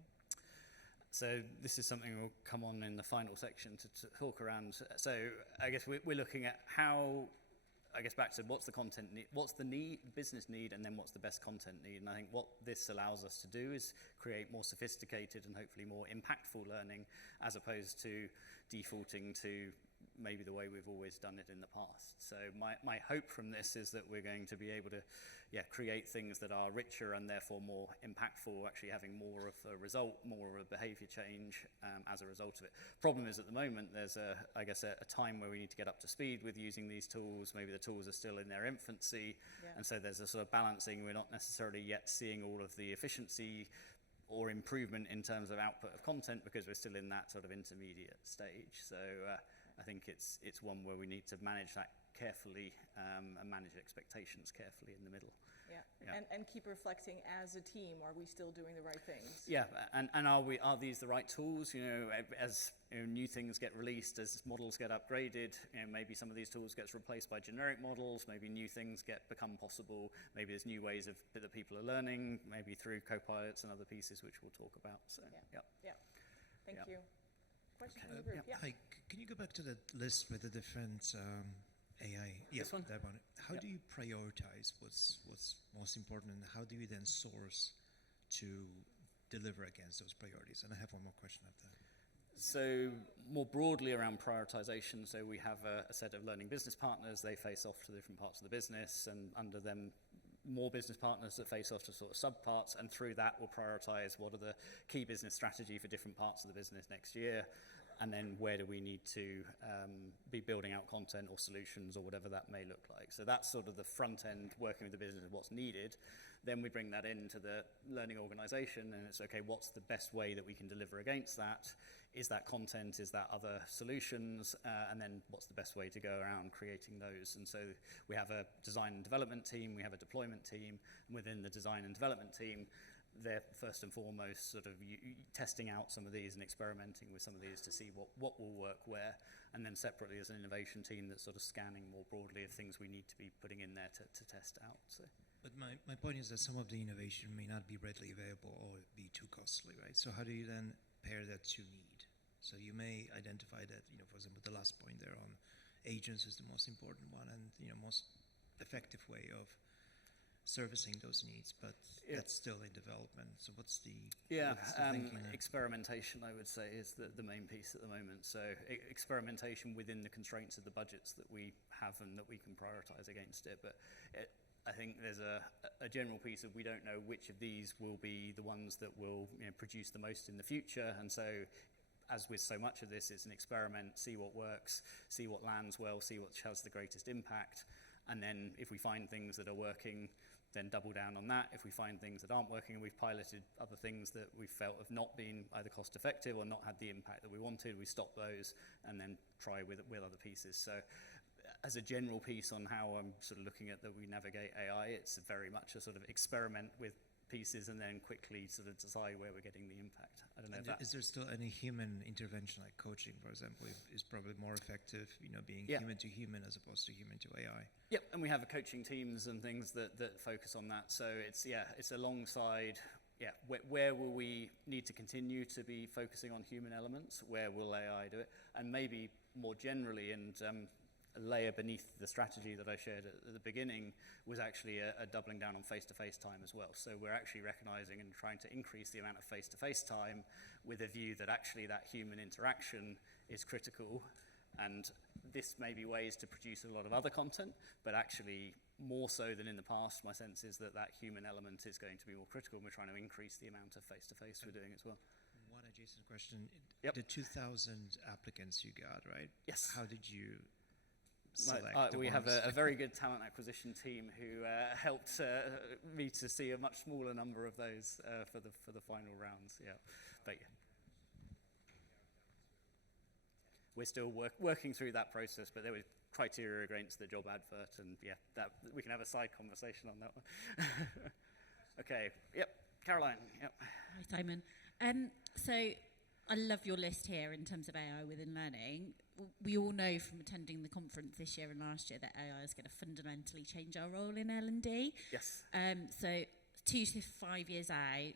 So this is something we'll come on in the final section to talk around. So I guess we're looking at how, back to what's the content need, what's the business need, and then what's the best content need. And I think what this allows us to do is create more sophisticated and hopefully more impactful learning, as opposed to defaulting to maybe the way we've always done it in the past. So my hope from this is that we're going to be able to create things that are richer and therefore more impactful, actually having more of a result, more of a behavior change as a result of it. Problem is at the moment there's a time where we need to get up to speed with using these tools. Maybe the tools are still in their infancy, and so there's a sort of balancing. We're not necessarily yet seeing all of the efficiency or improvement in terms of output of content because we're still in that sort of intermediate stage. So I think it's one where we need to manage that carefully and manage expectations carefully in the middle. Yeah. And keep reflecting as a team, are we still doing the right things? Yeah, and are these the right tools? As new things get released, as models get upgraded, maybe some of these tools gets replaced by generic models, maybe new things become possible, maybe there's new ways that people are learning, maybe through co-pilots and other pieces which we'll talk about. So Thank you. Question from the Okay, group. Hi, can you go back to the list with the different AI? This one? That one. How do you prioritize what's most important, and how do you then source to deliver against those priorities? And I have one more question after that. So more broadly around prioritization, so we have a set of learning business partners. They face off to different parts of the business, and under them more business partners that face off to sort of subparts, and through that we'll prioritize what are the key business strategy for different parts of the business next year, and then where do we need to be building out content or solutions or whatever that may look like. So that's sort of the front end, working with the business, what's needed. Then we bring that into the learning organization, and it's okay, what's the best way that we can deliver against that? Is that content? Is that other solutions? And then what's the best way to go around creating those? And so we have a design and development team, we have a deployment team, and within the design and development team, they're first and foremost sort of testing out some of these and experimenting with some of these to see what will work where, and then separately as an innovation team that's sort of scanning more broadly of things we need to be putting in there to test out. So. But my point is that some of the innovation may not be readily available or be too costly, right? So how do you then pair that to need? So you may identify that, for example, the last point there on agents is the most important one and, most effective way of servicing those needs, but that's still in development. So what's the thinking there? Experimentation, I would say, is the main piece at the moment. So experimentation within the constraints of the budgets that we have and that we can prioritize against it. But I think there's a general piece of we don't know which of these will be the ones that will produce the most in the future, and so as with so much of this, it's an experiment, see what works, see what lands well, see what has the greatest impact, And then if we find things that are working, then double down on that. If we find things that aren't working, and we've piloted other things that we felt have not been either cost effective or not had the impact that we wanted, we stop those and then try with other pieces. So as a general piece on how I'm sort of looking at that we navigate AI, it's very much a sort of experiment with pieces and then quickly sort of decide where we're getting the impact. I don't know if that... Is there still any human intervention, like coaching, for example, is probably more effective, being Yeah. human to human as opposed to human to AI? Yep, and we have coaching teams and things that focus on that. So it's alongside, where will we need to continue to be focusing on human elements? Where will AI do it? And maybe more generally, and a layer beneath the strategy that I shared at the beginning was actually a doubling down on face-to-face time as well. So we're actually recognizing and trying to increase the amount of face-to-face time with a view that actually that human interaction is critical. And this may be ways to produce a lot of other content, but actually more so than in the past, my sense is that human element is going to be more critical, and we're trying to increase the amount of face-to-face we're doing as well. One adjacent question. Yep. The 2,000 applicants you got, right? Yes. How did you select we have ones? a very good talent acquisition team who helped me to see a much smaller number of those for the final rounds. Yeah, but yeah. We're still working through that process, but there were criteria against the job advert, and that we can have a side conversation on that one. Okay. Yep. Caroline. Yep. Hi, Simon. So I love your list here in terms of AI within learning. We all know from attending the conference this year and last year that AI is going to fundamentally change our role in L&D. Yes. So 2 to 5 years out,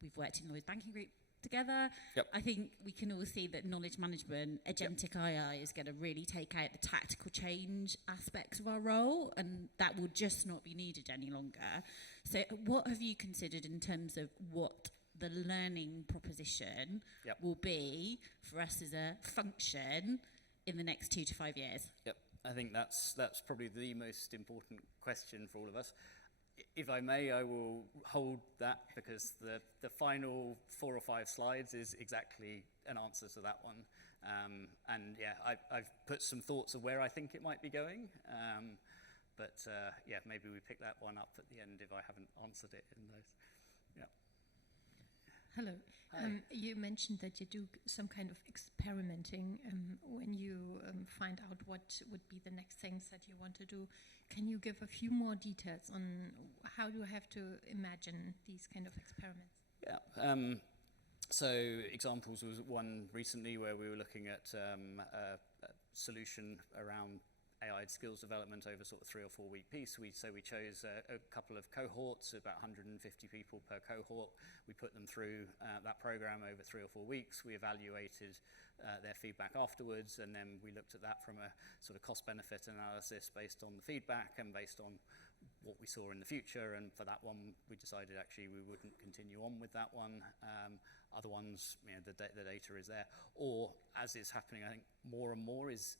we've worked in Lloyds Banking Group together. Yep. I think we can all see that knowledge management, agentic AI is going to really take out the tactical change aspects of our role, and that will just not be needed any longer. So what have you considered in terms of what the learning proposition will be for us as a function in the next 2 to 5 years? Yep. I think that's probably the most important question for all of us. If I may, I will hold that because the final 4 or 5 slides is exactly an answer to that one. I've put some thoughts of where I think it might be going. Maybe we pick that one up at the end if I haven't answered it in those. Yeah. Hello. You mentioned that you do some kind of experimenting when you find out what would be the next things that you want to do. Can you give a few more details on how do you have to imagine these kind of experiments? Yeah. So examples was one recently where we were looking at a solution around AI skills development over sort of 3 or 4 week piece. We chose a couple of cohorts, about 150 people per cohort. We put them through that program over 3 or 4 weeks. We evaluated their feedback afterwards, and then we looked at that from a sort of cost-benefit analysis based on the feedback and based on what we saw in the future. And for that one, we decided actually we wouldn't continue on with that one. Other ones, the data is there. Or, as is happening, I think more and more is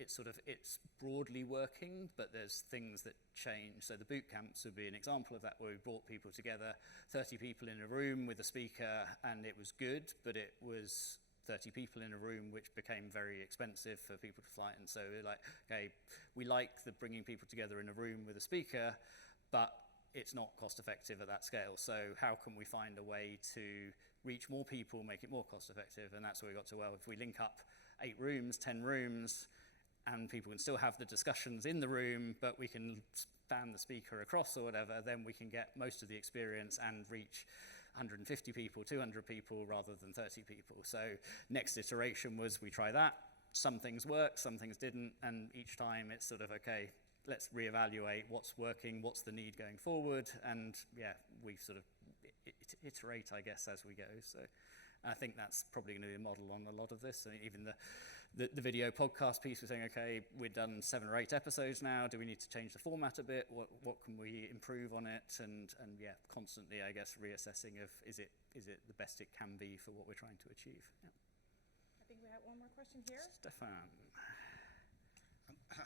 it's broadly working, but there's things that change. So the boot camps would be an example of that, where we brought people together, 30 people in a room with a speaker, and it was good, but it was 30 people in a room, which became very expensive for people to fly. And so we're like, okay, we like the bringing people together in a room with a speaker, but it's not cost effective at that scale. So how can we find a way to reach more people, make it more cost effective? And that's where we got to, well, if we link up 8 rooms, 10 rooms, and people can still have the discussions in the room, but we can span the speaker across or whatever, then we can get most of the experience and reach 150 people, 200 people, rather than 30 people. So next iteration was we try that. Some things worked, some things didn't, and each time it's sort of, okay, let's reevaluate what's working, what's the need going forward, and we sort of iterate, I guess, as we go. So I think that's probably going to be a model on a lot of this. I mean, even the video podcast piece, we're saying, okay, we've done 7 or 8 episodes now. Do we need to change the format a bit? What can we improve on it? And constantly, I guess, reassessing of is it the best it can be for what we're trying to achieve. Yeah. I think we have one more question here. Stefan.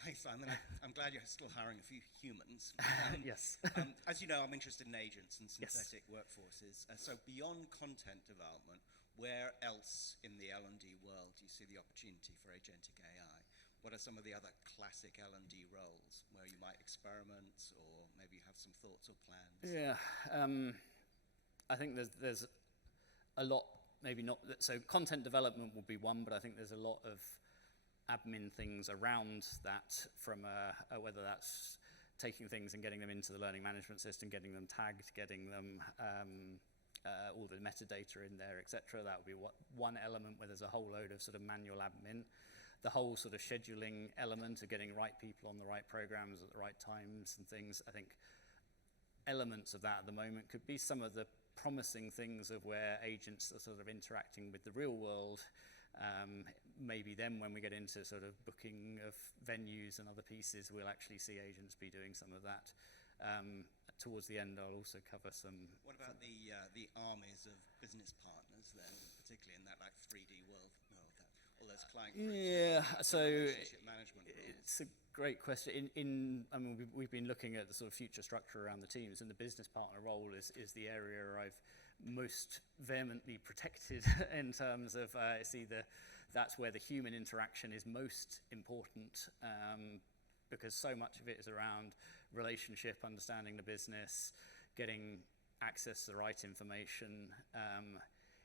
Hi, Simon. I'm glad you're still hiring a few humans. Yes. As you know, I'm interested in agents and synthetic workforces. So beyond content development, where else in the L&D world do you see the opportunity for agentic AI? what are some of the other classic L&D roles where you might experiment, or maybe you have some thoughts or plans? Yeah, I think there's a lot, maybe not, so content development will be one, but I think there's a lot of admin things around that, from whether that's taking things and getting them into the learning management system, getting them tagged, getting them all the metadata in there, etc. That would be one element where there's a whole load of sort of manual admin. The whole sort of scheduling element of getting right people on the right programs at the right times and things, I think elements of that at the moment could be some of the promising things of where agents are sort of interacting with the real world. Maybe then when we get into sort of booking of venues and other pieces, we'll actually see agents be doing some of that. Towards the end, I'll also cover some... What about the armies of business partners then, particularly in that like 3D world, all those client groups? Yeah, so relationship management roles? it's a great question. I mean, we've been looking at the sort of future structure around the teams, and the business partner role is the area I've most vehemently protected in terms of that's where the human interaction is most important, because so much of it is around relationship, understanding the business, getting access to the right information.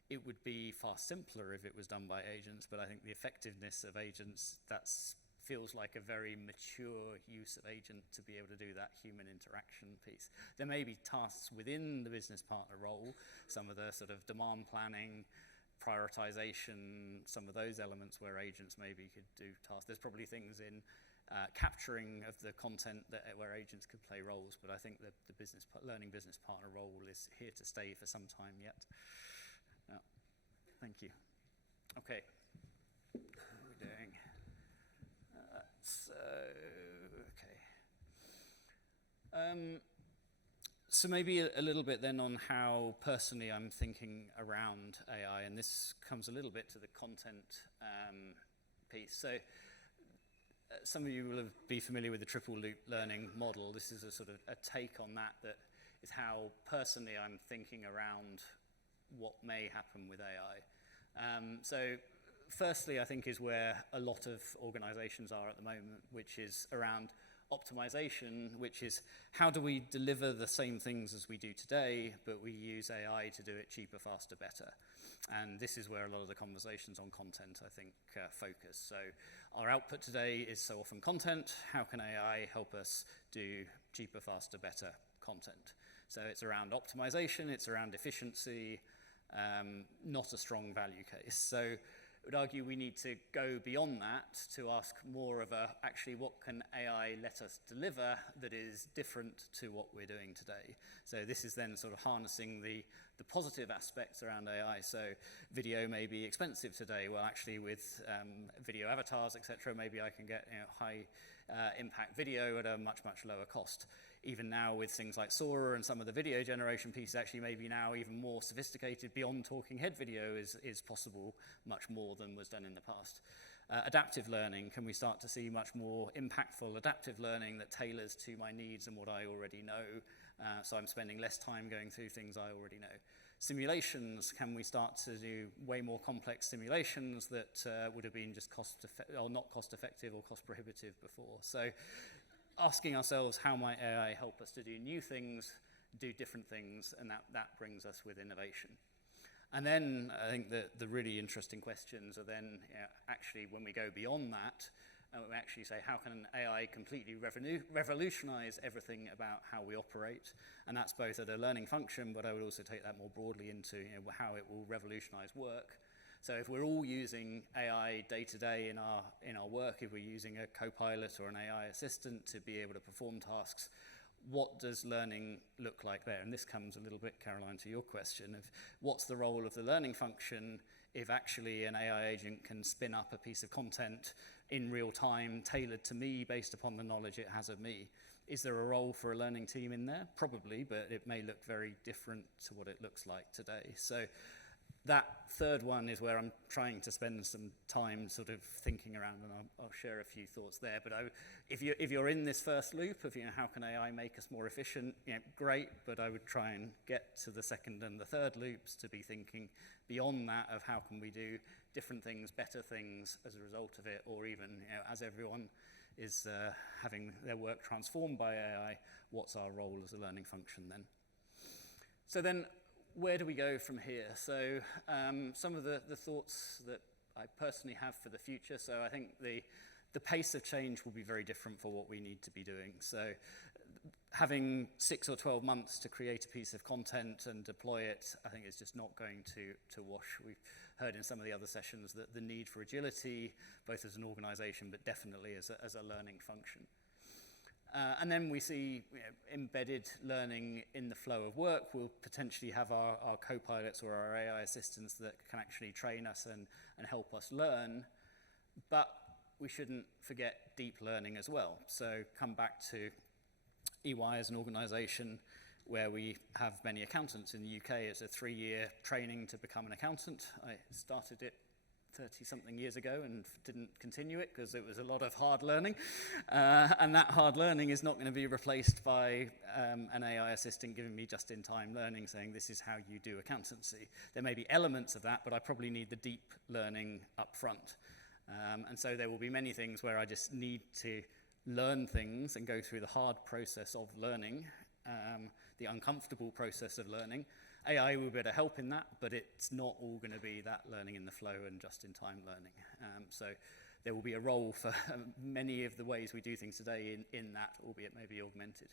It would be far simpler if it was done by agents, but I think the effectiveness of agents, that feels like a very mature use of agent to be able to do that human interaction piece. There may be tasks within the business partner role, some of the sort of demand planning, prioritization, some of those elements where agents maybe could do tasks. There's probably things in capturing of the content where agents could play roles, but I think the learning business partner role is here to stay for some time yet. Thank you. Okay. How are we doing? So maybe a little bit then on how personally I'm thinking around AI, and this comes a little bit to the content piece. So some of you will be familiar with the triple loop learning model. This is a sort of a take on that is how personally I'm thinking around what may happen with AI. So firstly, I think is where a lot of organizations are at the moment, which is around optimization, which is how do we deliver the same things as we do today, but we use AI to do it cheaper, faster, better. And this is where a lot of the conversations on content, I think, focus. So our output today is so often content. How can AI help us do cheaper, faster, better content? So it's around optimization, it's around efficiency, not a strong value case. So I would argue we need to go beyond that to ask more of actually what can AI let us deliver that is different to what we're doing today. So this is then sort of harnessing the positive aspects around AI. So video may be expensive today. Well, actually with video avatars, etc., maybe I can get high impact video at a much, much lower cost. Even now with things like Sora and some of the video generation pieces, actually maybe now even more sophisticated beyond talking head video is possible much more than was done in the past. Adaptive learning, can we start to see much more impactful adaptive learning that tailors to my needs and what I already know, so I'm spending less time going through things I already know. Simulations, can we start to do way more complex simulations that would have been just not cost effective or cost prohibitive before? So asking ourselves how might AI help us to do new things, do different things, and that brings us with innovation. And then I think that the really interesting questions are then actually when we go beyond that, we actually say how can AI completely revolutionize everything about how we operate, and that's both at a learning function, but I would also take that more broadly into how it will revolutionize work. So if we're all using AI day to day in our work, if we're using a co-pilot or an AI assistant to be able to perform tasks, what does learning look like there? And this comes a little bit, Caroline, to your question of what's the role of the learning function if actually an AI agent can spin up a piece of content in real time, tailored to me based upon the knowledge it has of me. Is there a role for a learning team in there? Probably, but it may look very different to what it looks like today. So that third one is where I'm trying to spend some time sort of thinking around, and I'll share a few thoughts there. But if you're in this first loop of, how can AI make us more efficient, great, but I would try and get to the second and the third loops to be thinking beyond that of how can we do different things, better things as a result of it, or even, as everyone is having their work transformed by AI, what's our role as a learning function then? So then, where do we go from here? So some of the thoughts that I personally have for the future. So I think the pace of change will be very different for what we need to be doing. So having 6 or 12 months to create a piece of content and deploy it, I think is just not going to wash. We've heard in some of the other sessions that the need for agility, both as an organization, but definitely as a learning function. And then we see embedded learning in the flow of work. We'll potentially have our co-pilots or our AI assistants that can actually train us and help us learn. But we shouldn't forget deep learning as well. So come back to EY as an organization where we have many accountants in the UK. It's a 3-year training to become an accountant. I started it 30-something years ago and didn't continue it because it was a lot of hard learning. And that hard learning is not going to be replaced by an AI assistant giving me just-in-time learning saying this is how you do accountancy. There may be elements of that, but I probably need the deep learning up front. And so there will be many things where I just need to learn things and go through the hard process of learning, the uncomfortable process of learning. AI will be able to help in that, but it's not all going to be that learning in the flow and just-in-time learning. So there will be a role for many of the ways we do things today in that, albeit maybe augmented.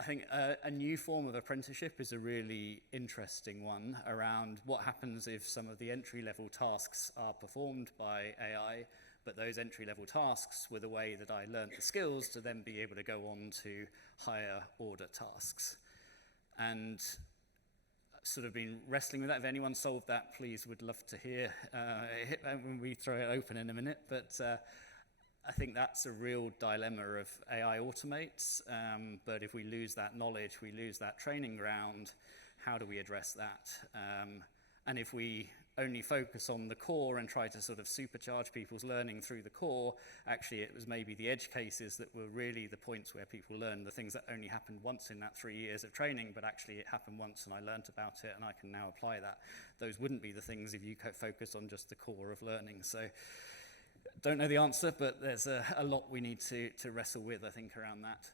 I think a new form of apprenticeship is a really interesting one around what happens if some of the entry-level tasks are performed by AI, but those entry-level tasks were the way that I learned the skills to then be able to go on to higher-order tasks. And sort of been wrestling with that. If anyone solved that, please, would love to hear when we throw it open in a minute. But I think that's a real dilemma of AI automates, but if we lose that knowledge, we lose that training ground, how do we address that? And if we only focus on the core and try to sort of supercharge people's learning through the core, actually it was maybe the edge cases that were really the points where people learn the things that only happened once in that 3 years of training, but actually it happened once and I learned about it and I can now apply that. Those wouldn't be the things if you focus on just the core of learning. So don't know the answer, but there's a lot we need to wrestle with, I think, around that.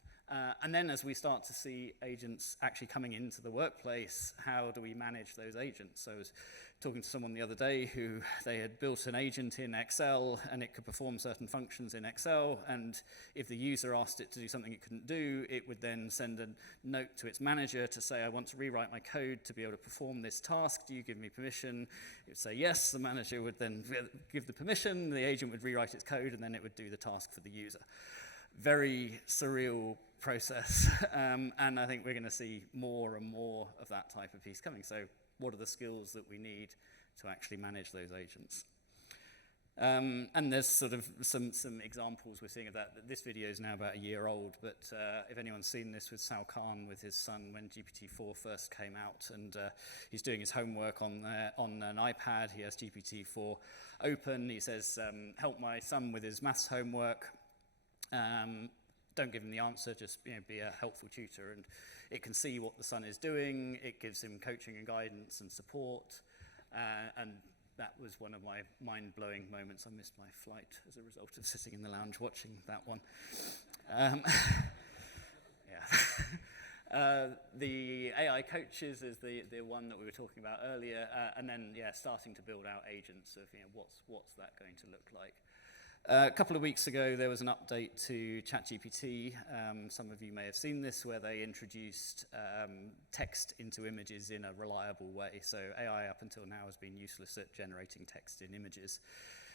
And then as we start to see agents actually coming into the workplace, how do we manage those agents? So I was talking to someone the other day who they had built an agent in Excel and it could perform certain functions in Excel, and if the user asked it to do something it couldn't do, it would then send a note to its manager to say, I want to rewrite my code to be able to perform this task. Do you give me permission? It would say yes. The manager would then give the permission. The agent would rewrite its code and then it would do the task for the user. Very surreal process, and I think we're going to see more and more of that type of piece coming. So what are the skills that we need to actually manage those agents? And there's sort of some examples we're seeing of that. This video is now about a year old, but if anyone's seen this with Sal Khan with his son when GPT-4 first came out, and he's doing his homework on an iPad. He has GPT-4 open. He says, help my son with his maths homework. Don't give him the answer, just be a helpful tutor, and it can see what the son is doing. It gives him coaching and guidance and support, and that was one of my mind-blowing moments. I missed my flight as a result of sitting in the lounge watching that one. The AI coaches is the one that we were talking about earlier, and then starting to build out agents of what's that going to look like. A couple of weeks ago, there was an update to ChatGPT. Some of you may have seen this, where they introduced text into images in a reliable way. So AI up until now has been useless at generating text in images.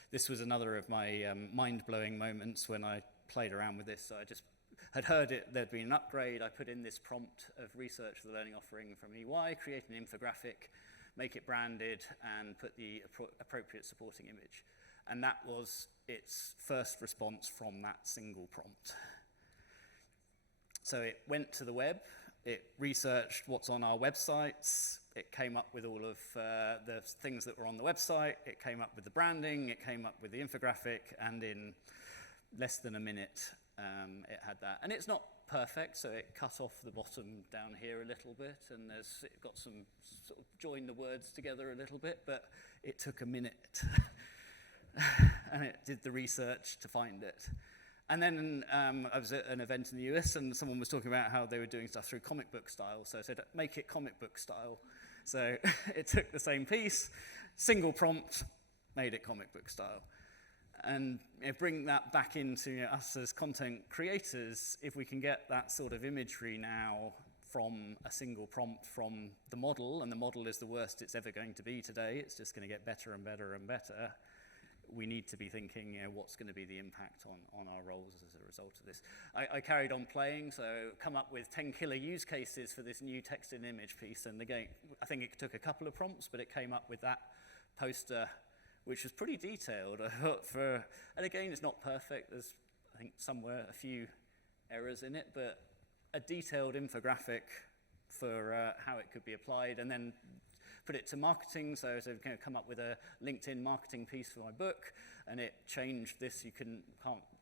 This was another of my mind-blowing moments when I played around with this. So I just had heard there'd been an upgrade. I put in this prompt of research for the learning offering from EY, create an infographic, make it branded, and put the appropriate supporting image. And that was its first response from that single prompt. So it went to the web, It researched what's on our websites. It came up with all of the things that were on the website. It came up with the branding. It came up with the infographic. And in less than a minute, it had that. And it's not perfect, so it cut off the bottom down here a little bit. And it got some sort of joined the words together a little bit. But it took a minute. And it did the research to find it. And then I was at an event in the US, and someone was talking about how they were doing stuff through comic book style. So I said, make it comic book style. So it took the same piece, single prompt, made it comic book style. And bring that back into us as content creators, if we can get that sort of imagery now from a single prompt from the model, and the model is the worst it's ever going to be today, it's just going to get better and better and better. We need to be thinking, what's going to be the impact on our roles as a result of this. I carried on playing, so come up with 10 killer use cases for this new text and image piece. And again, I think it took a couple of prompts, but it came up with that poster, which was pretty detailed. And again, it's not perfect. There's, I think, somewhere a few errors in it, but a detailed infographic for how it could be applied, and then put it to marketing, so come up with a LinkedIn marketing piece for my book, and it changed this.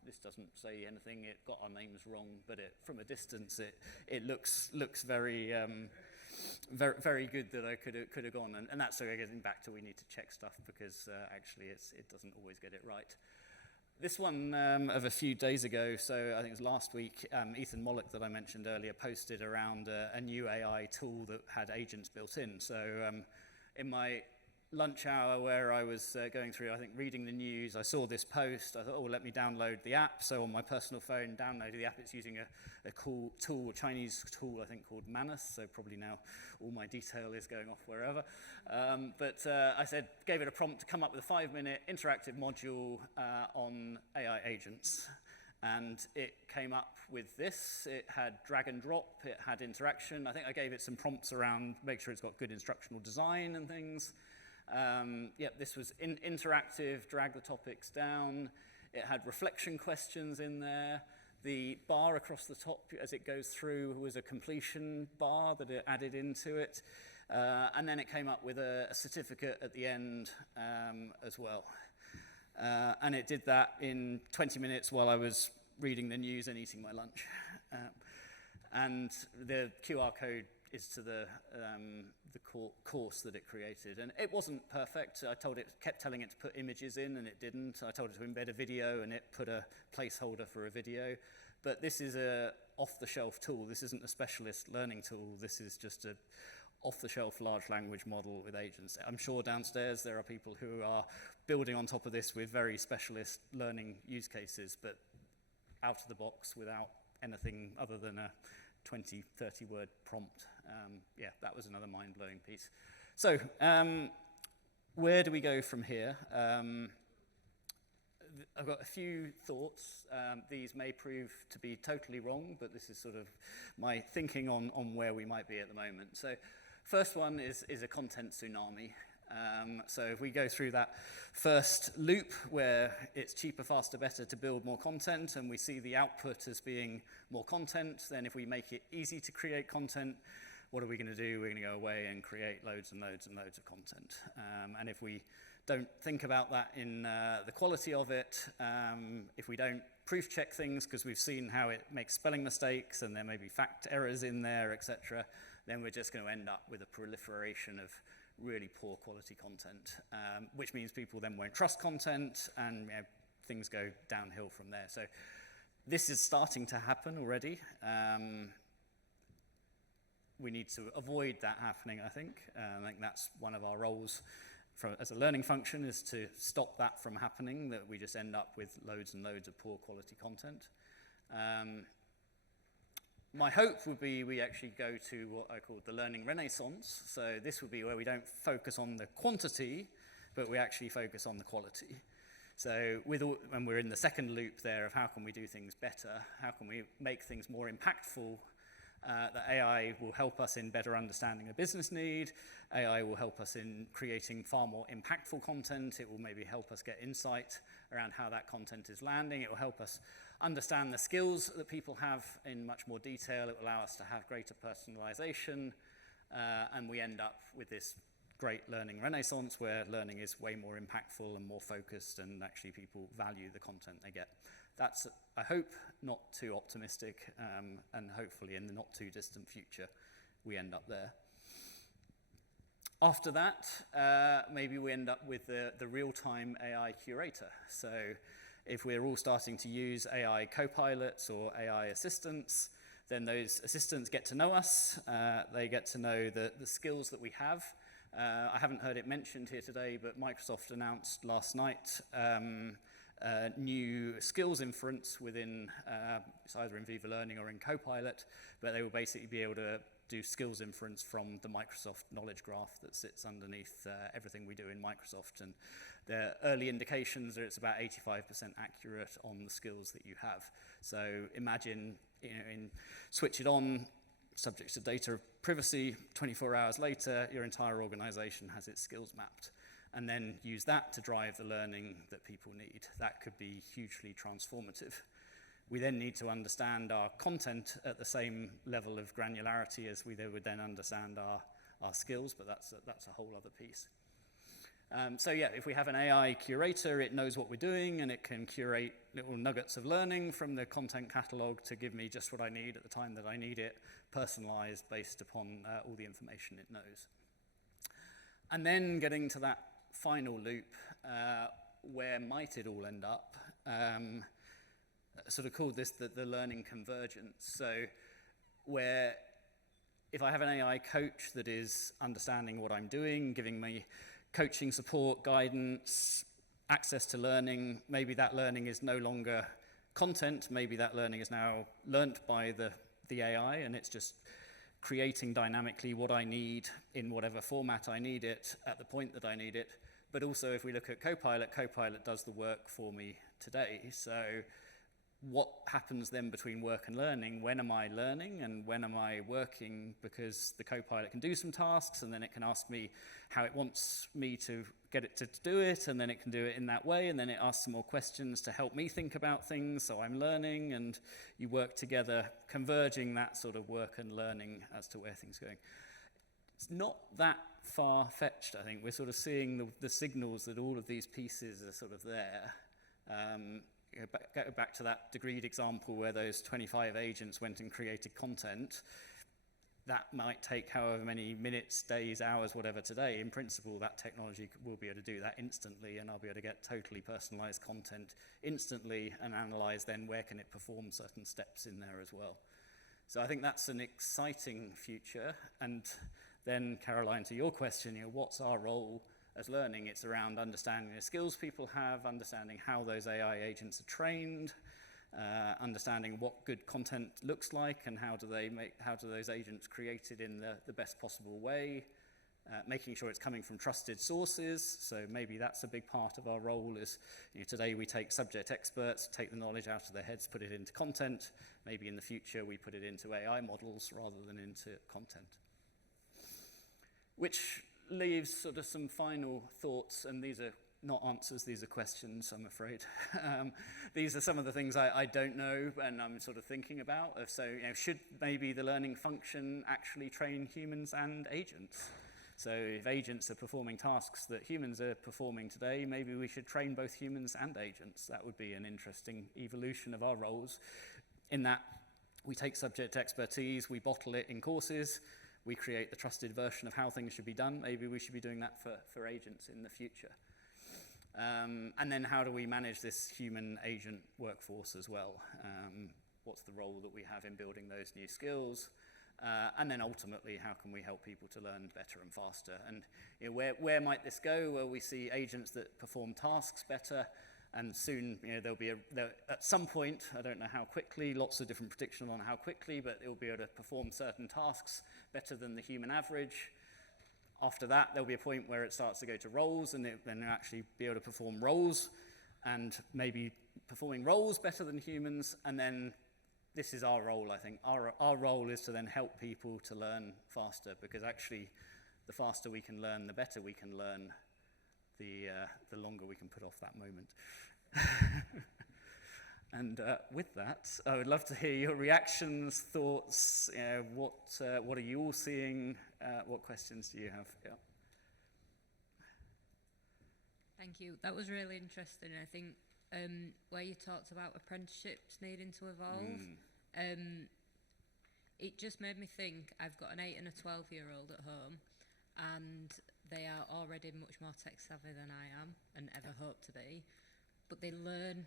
This doesn't say anything. It got our names wrong, but from a distance, it looks very very good that I could have gone, and that's getting back to we need to check stuff because actually it doesn't always get it right. This one of a few days ago, so I think it was last week, Ethan Mollick that I mentioned earlier posted around a new AI tool that had agents built in. So in my lunch hour where I was going through, I think, reading the news, I saw this post. I thought, let me download the app. So on my personal phone, downloaded the app. It's using a cool tool, a Chinese tool, I think, called Manus. So probably now all my detail is going off wherever. But I gave it a prompt to come up with a 5-minute interactive module on AI agents. And it came up with this. It had drag and drop. It had interaction. I think I gave it some prompts around make sure it's got good instructional design and things. This was interactive, drag the topics down. It had reflection questions in there. The bar across the top as it goes through was a completion bar that it added into it. And then it came up with a certificate at the end as well. And it did that in 20 minutes while I was reading the news and eating my lunch. And the QR code is to the course that it created. And it wasn't perfect. Kept telling it to put images in, and it didn't. I told it to embed a video, and it put a placeholder for a video. But this is a off-the-shelf tool. This isn't a specialist learning tool. This is just a off-the-shelf large language model with agents. I'm sure downstairs there are people who are building on top of this with very specialist learning use cases, but out of the box without anything other than a 20, 30-word prompt. That was another mind-blowing piece. So where do we go from here? I've got a few thoughts. These may prove to be totally wrong, but this is sort of my thinking on where we might be at the moment. So first one is a content tsunami. So if we go through that first loop where it's cheaper, faster, better to build more content, and we see the output as being more content, then if we make it easy to create content, what are we going to do? We're going to go away and create loads and loads and loads of content. And if we don't think about that in the quality of it, if we don't proof check things because we've seen how it makes spelling mistakes and there may be fact errors in there, etc., then we're just going to end up with a proliferation of really poor quality content, which means people then won't trust content, and things go downhill from there. So this is starting to happen already. We need to avoid that happening, I think. I think that's one of our roles as a learning function, is to stop that from happening, that we just end up with loads and loads of poor quality content. My hope would be we actually go to what I call the learning renaissance. So this would be where we don't focus on the quantity, but we actually focus on the quality. So when we're in the second loop there of how can we do things better, how can we make things more impactful, that AI will help us in better understanding a business need. AI will help us in creating far more impactful content. It will maybe help us get insight around how that content is landing. It will help us understand the skills that people have in much more detail. It will allow us to have greater personalization, and we end up with this great learning renaissance where learning is way more impactful and more focused, and actually people value the content they get. That's, I hope, not too optimistic, and hopefully in the not too distant future we end up there. After that, maybe we end up with the real-time AI curator. So if we're all starting to use AI co-pilots or AI assistants, then those assistants get to know us. They get to know the skills that we have. I haven't heard it mentioned here today, but Microsoft announced last night new skills inference within, it's either in Viva Learning or in Copilot, but they will basically be able to do skills inference from the Microsoft knowledge graph that sits underneath everything we do in Microsoft. And the early indications are it's about 85% accurate on the skills that you have. So imagine, switch it on, subject to data privacy, 24 hours later, your entire organization has its skills mapped. And then use that to drive the learning that people need. That could be hugely transformative. We then need to understand our content at the same level of granularity as we would then understand our skills, but that's a whole other piece. So yeah, if we have an AI curator, it knows what we're doing, and it can curate little nuggets of learning from the content catalog to give me just what I need at the time that I need it, personalized based upon all the information it knows. And then getting to that final loop, where might it all end up? Sort of called this the learning convergence. So where if I have an AI coach that is understanding what I'm doing, giving me coaching support, guidance, access to learning, maybe that learning is no longer content, maybe that learning is now learnt by the AI, and it's just creating dynamically what I need in whatever format I need it at the point that I need it. But also if we look at Copilot, Copilot does the work for me today. So what happens then between work and learning? When am I learning and when am I working? Because the Copilot can do some tasks, and then it can ask me how it wants me to get it to do it, and then it can do it in that way, and then it asks some more questions to help me think about things, so I'm learning, and you work together, converging that sort of work and learning as to where things are going. It's not that far-fetched, I think. We're sort of seeing the signals that all of these pieces are sort of there. Go back to that Degreed example where those 25 agents went and created content. That might take however many minutes, days, hours, whatever today. In principle, that technology will be able to do that instantly, and I'll be able to get totally personalized content instantly and analyze then where can it perform certain steps in there as well. So I think that's an exciting future. And then, Caroline, to your question, what's our role as learning? It's around understanding the skills people have, understanding how those AI agents are trained, understanding what good content looks like, and how do those agents create it in the best possible way, making sure it's coming from trusted sources. So maybe that's a big part of our role. Is today we take subject experts, take the knowledge out of their heads, put it into content. Maybe in the future we put it into AI models rather than into content. Which leaves sort of some final thoughts, and these are not answers, these are questions, I'm afraid. These are some of the things I don't know and I'm sort of thinking about. So, should maybe the learning function actually train humans and agents? So if agents are performing tasks that humans are performing today, maybe we should train both humans and agents. That would be an interesting evolution of our roles, in that we take subject expertise, we bottle it in courses, we create the trusted version of how things should be done. Maybe we should be doing that for agents in the future. And then how do we manage this human agent workforce as well? What's the role that we have in building those new skills? And then ultimately, how can we help people to learn better and faster? And where might this go? Well, we see agents that perform tasks better, and soon there'll be at some point, I don't know how quickly, lots of different predictions on how quickly, but it'll be able to perform certain tasks better than the human average. After that, there'll be a point where it starts to go to roles, and then it'll actually be able to perform roles, and maybe performing roles better than humans. And then this is our role, I think. Our role is to then help people to learn faster, because actually the faster we can learn, the better we can learn, the longer we can put off that moment. And with that, I would love to hear your reactions, thoughts. What are you all seeing? What questions do you have? Yeah. Thank you. That was really interesting. I think where you talked about apprenticeships needing to evolve, it just made me think. I've got an 8 and a 12-year-old at home, and they are already much more tech savvy than I am and ever hope to be, but they learn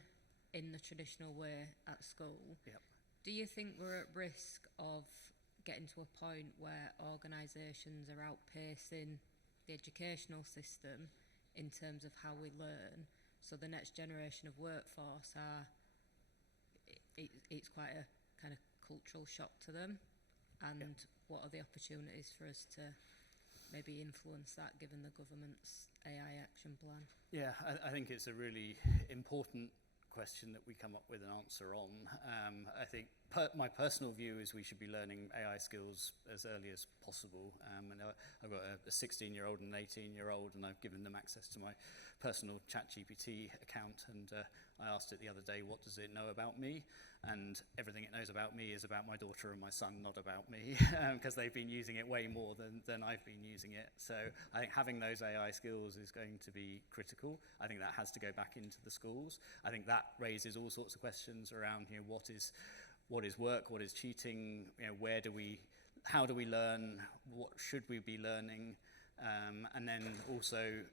in the traditional way at school. Yep. Do you think we're at risk of getting to a point where organisations are outpacing the educational system in terms of how we learn, so the next generation of workforce it's quite a kind of cultural shock to them, and what are the opportunities for us to maybe influence that given the government's AI action plan? Yeah, I think it's a really important question that we come up with an answer on. I think my personal view is we should be learning AI skills as early as possible. And I've got a 16-year-old and an 18-year-old, and I've given them access to my personal ChatGPT account. And I asked it the other day, what does it know about me? And everything it knows about me is about my daughter and my son, not about me, because they've been using it way more than I've been using it. So I think having those AI skills is going to be critical. I think that has to go back into the schools. I think that raises all sorts of questions around, what is work, what is cheating, how do we learn, what should we be learning, and then also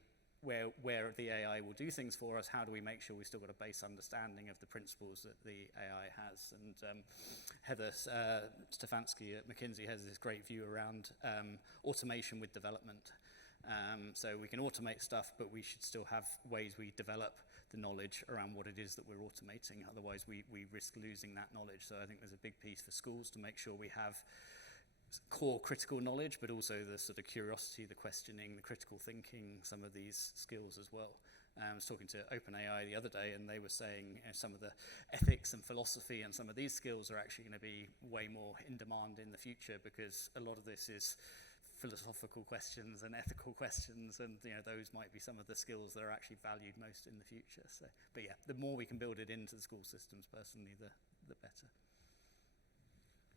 where the AI will do things for us, how do we make sure we've still got a base understanding of the principles that the AI has? And Heather Stefanski at McKinsey has this great view around automation with development. So we can automate stuff, but we should still have ways we develop the knowledge around what it is that we're automating. Otherwise, we risk losing that knowledge. So I think there's a big piece for schools to make sure we have core critical knowledge, but also the sort of curiosity, the questioning, the critical thinking, some of these skills as well. I was talking to OpenAI the other day, and they were saying some of the ethics and philosophy and some of these skills are actually going to be way more in demand in the future, because a lot of this is philosophical questions and ethical questions, and those might be some of the skills that are actually valued most in the future. So, but yeah, the more we can build it into the school systems, personally, the better.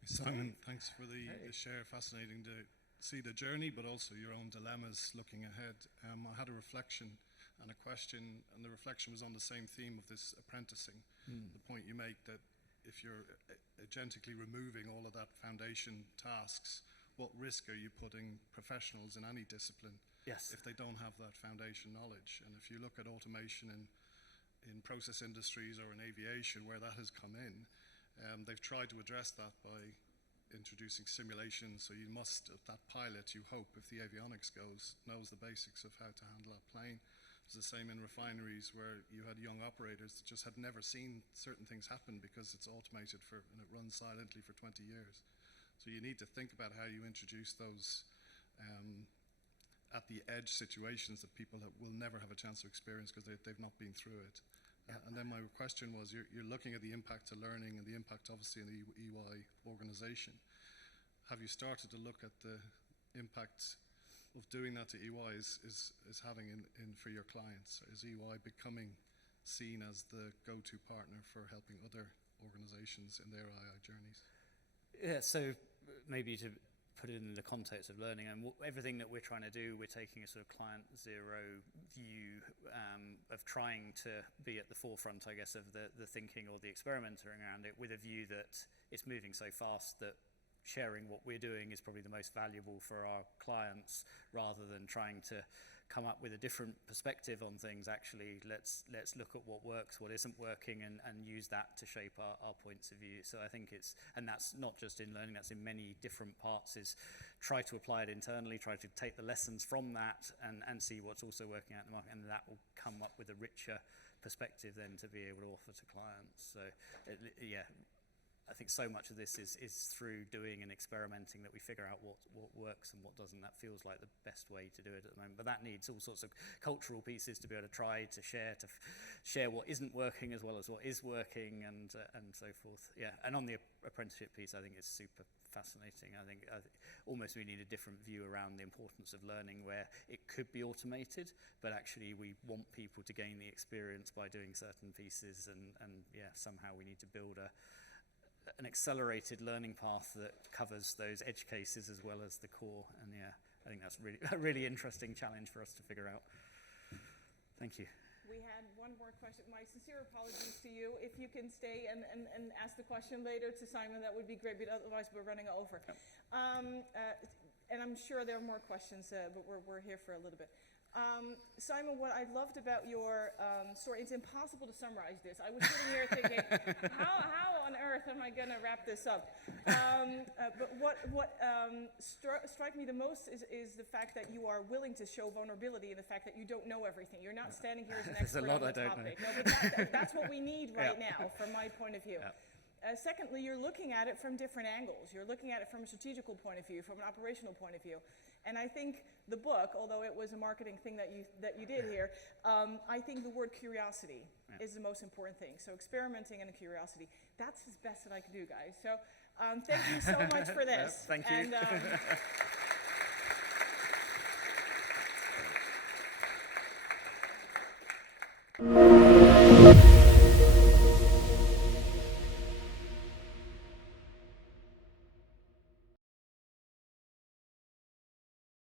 Simon, thanks for the share. Fascinating to see the journey, but also your own dilemmas looking ahead. I had a reflection and a question, and the reflection was on the same theme of this apprenticing. The point you make that if you're agentically removing all of that foundation tasks, what risk are you putting professionals in any discipline if they don't have that foundation knowledge? And if you look at automation in process industries or in aviation, where that has come in, they've tried to address that by introducing simulation. So you must, at that pilot, you hope, if the avionics knows the basics of how to handle that plane. It's the same in refineries, where you had young operators that just had never seen certain things happen because it's automated and it runs silently for 20 years. So you need to think about how you introduce those at the edge situations that people will never have a chance to experience because they've not been through it. And then my question was, you're looking at the impact to learning and the impact obviously in the EY organization. Have you started to look at the impact of doing that to EY is having in for your clients? Is EY becoming seen as the go-to partner for helping other organizations in their AI journeys? Yeah, so maybe to put it in the context of learning, and everything that we're trying to do, we're taking a sort of client zero view of trying to be at the forefront, I guess, of the thinking or the experimenting around it, with a view that it's moving so fast that sharing what we're doing is probably the most valuable for our clients, rather than trying to come up with a different perspective on things. Actually, let's look at what works, what isn't working, and use that to shape our points of view. So I think and that's not just in learning, that's in many different parts, is try to apply it internally, try to take the lessons from that and see what's also working out in the market, and that will come up with a richer perspective then to be able to offer to clients. So I think so much of this is through doing and experimenting that we figure out what works and what doesn't. That feels like the best way to do it at the moment. But that needs all sorts of cultural pieces to be able to try to share what isn't working as well as what is working, and so forth. Yeah, and on the apprenticeship piece, I think it's super fascinating. I think almost we need a different view around the importance of learning, where it could be automated, but actually we want people to gain the experience by doing certain pieces, and yeah, somehow we need to build an accelerated learning path that covers those edge cases as well as the core. And yeah, I think that's really a really interesting challenge for us to figure out. Thank you. We had one more question. My sincere apologies to you. If you can stay and ask the question later to Simon, that would be great, but otherwise we're running over. And I'm sure there are more questions, but we're here for a little bit. Simon, what I loved about your story, it's impossible to summarize this. I was sitting here thinking, how on earth am I going to wrap this up? But what struck me the most is the fact that you are willing to show vulnerability, and the fact that you don't know everything. You're not standing here as an expert on the topic. No, but that's what we need right now, from my point of view. Secondly, you're looking at it from different angles. You're looking at it from a strategical point of view, from an operational point of view. And I think the book, although it was a marketing thing that you did here, I think the word curiosity is the most important thing. So experimenting and curiosity, that's as best that I can do, guys. So thank you so much for this. Thank you. And,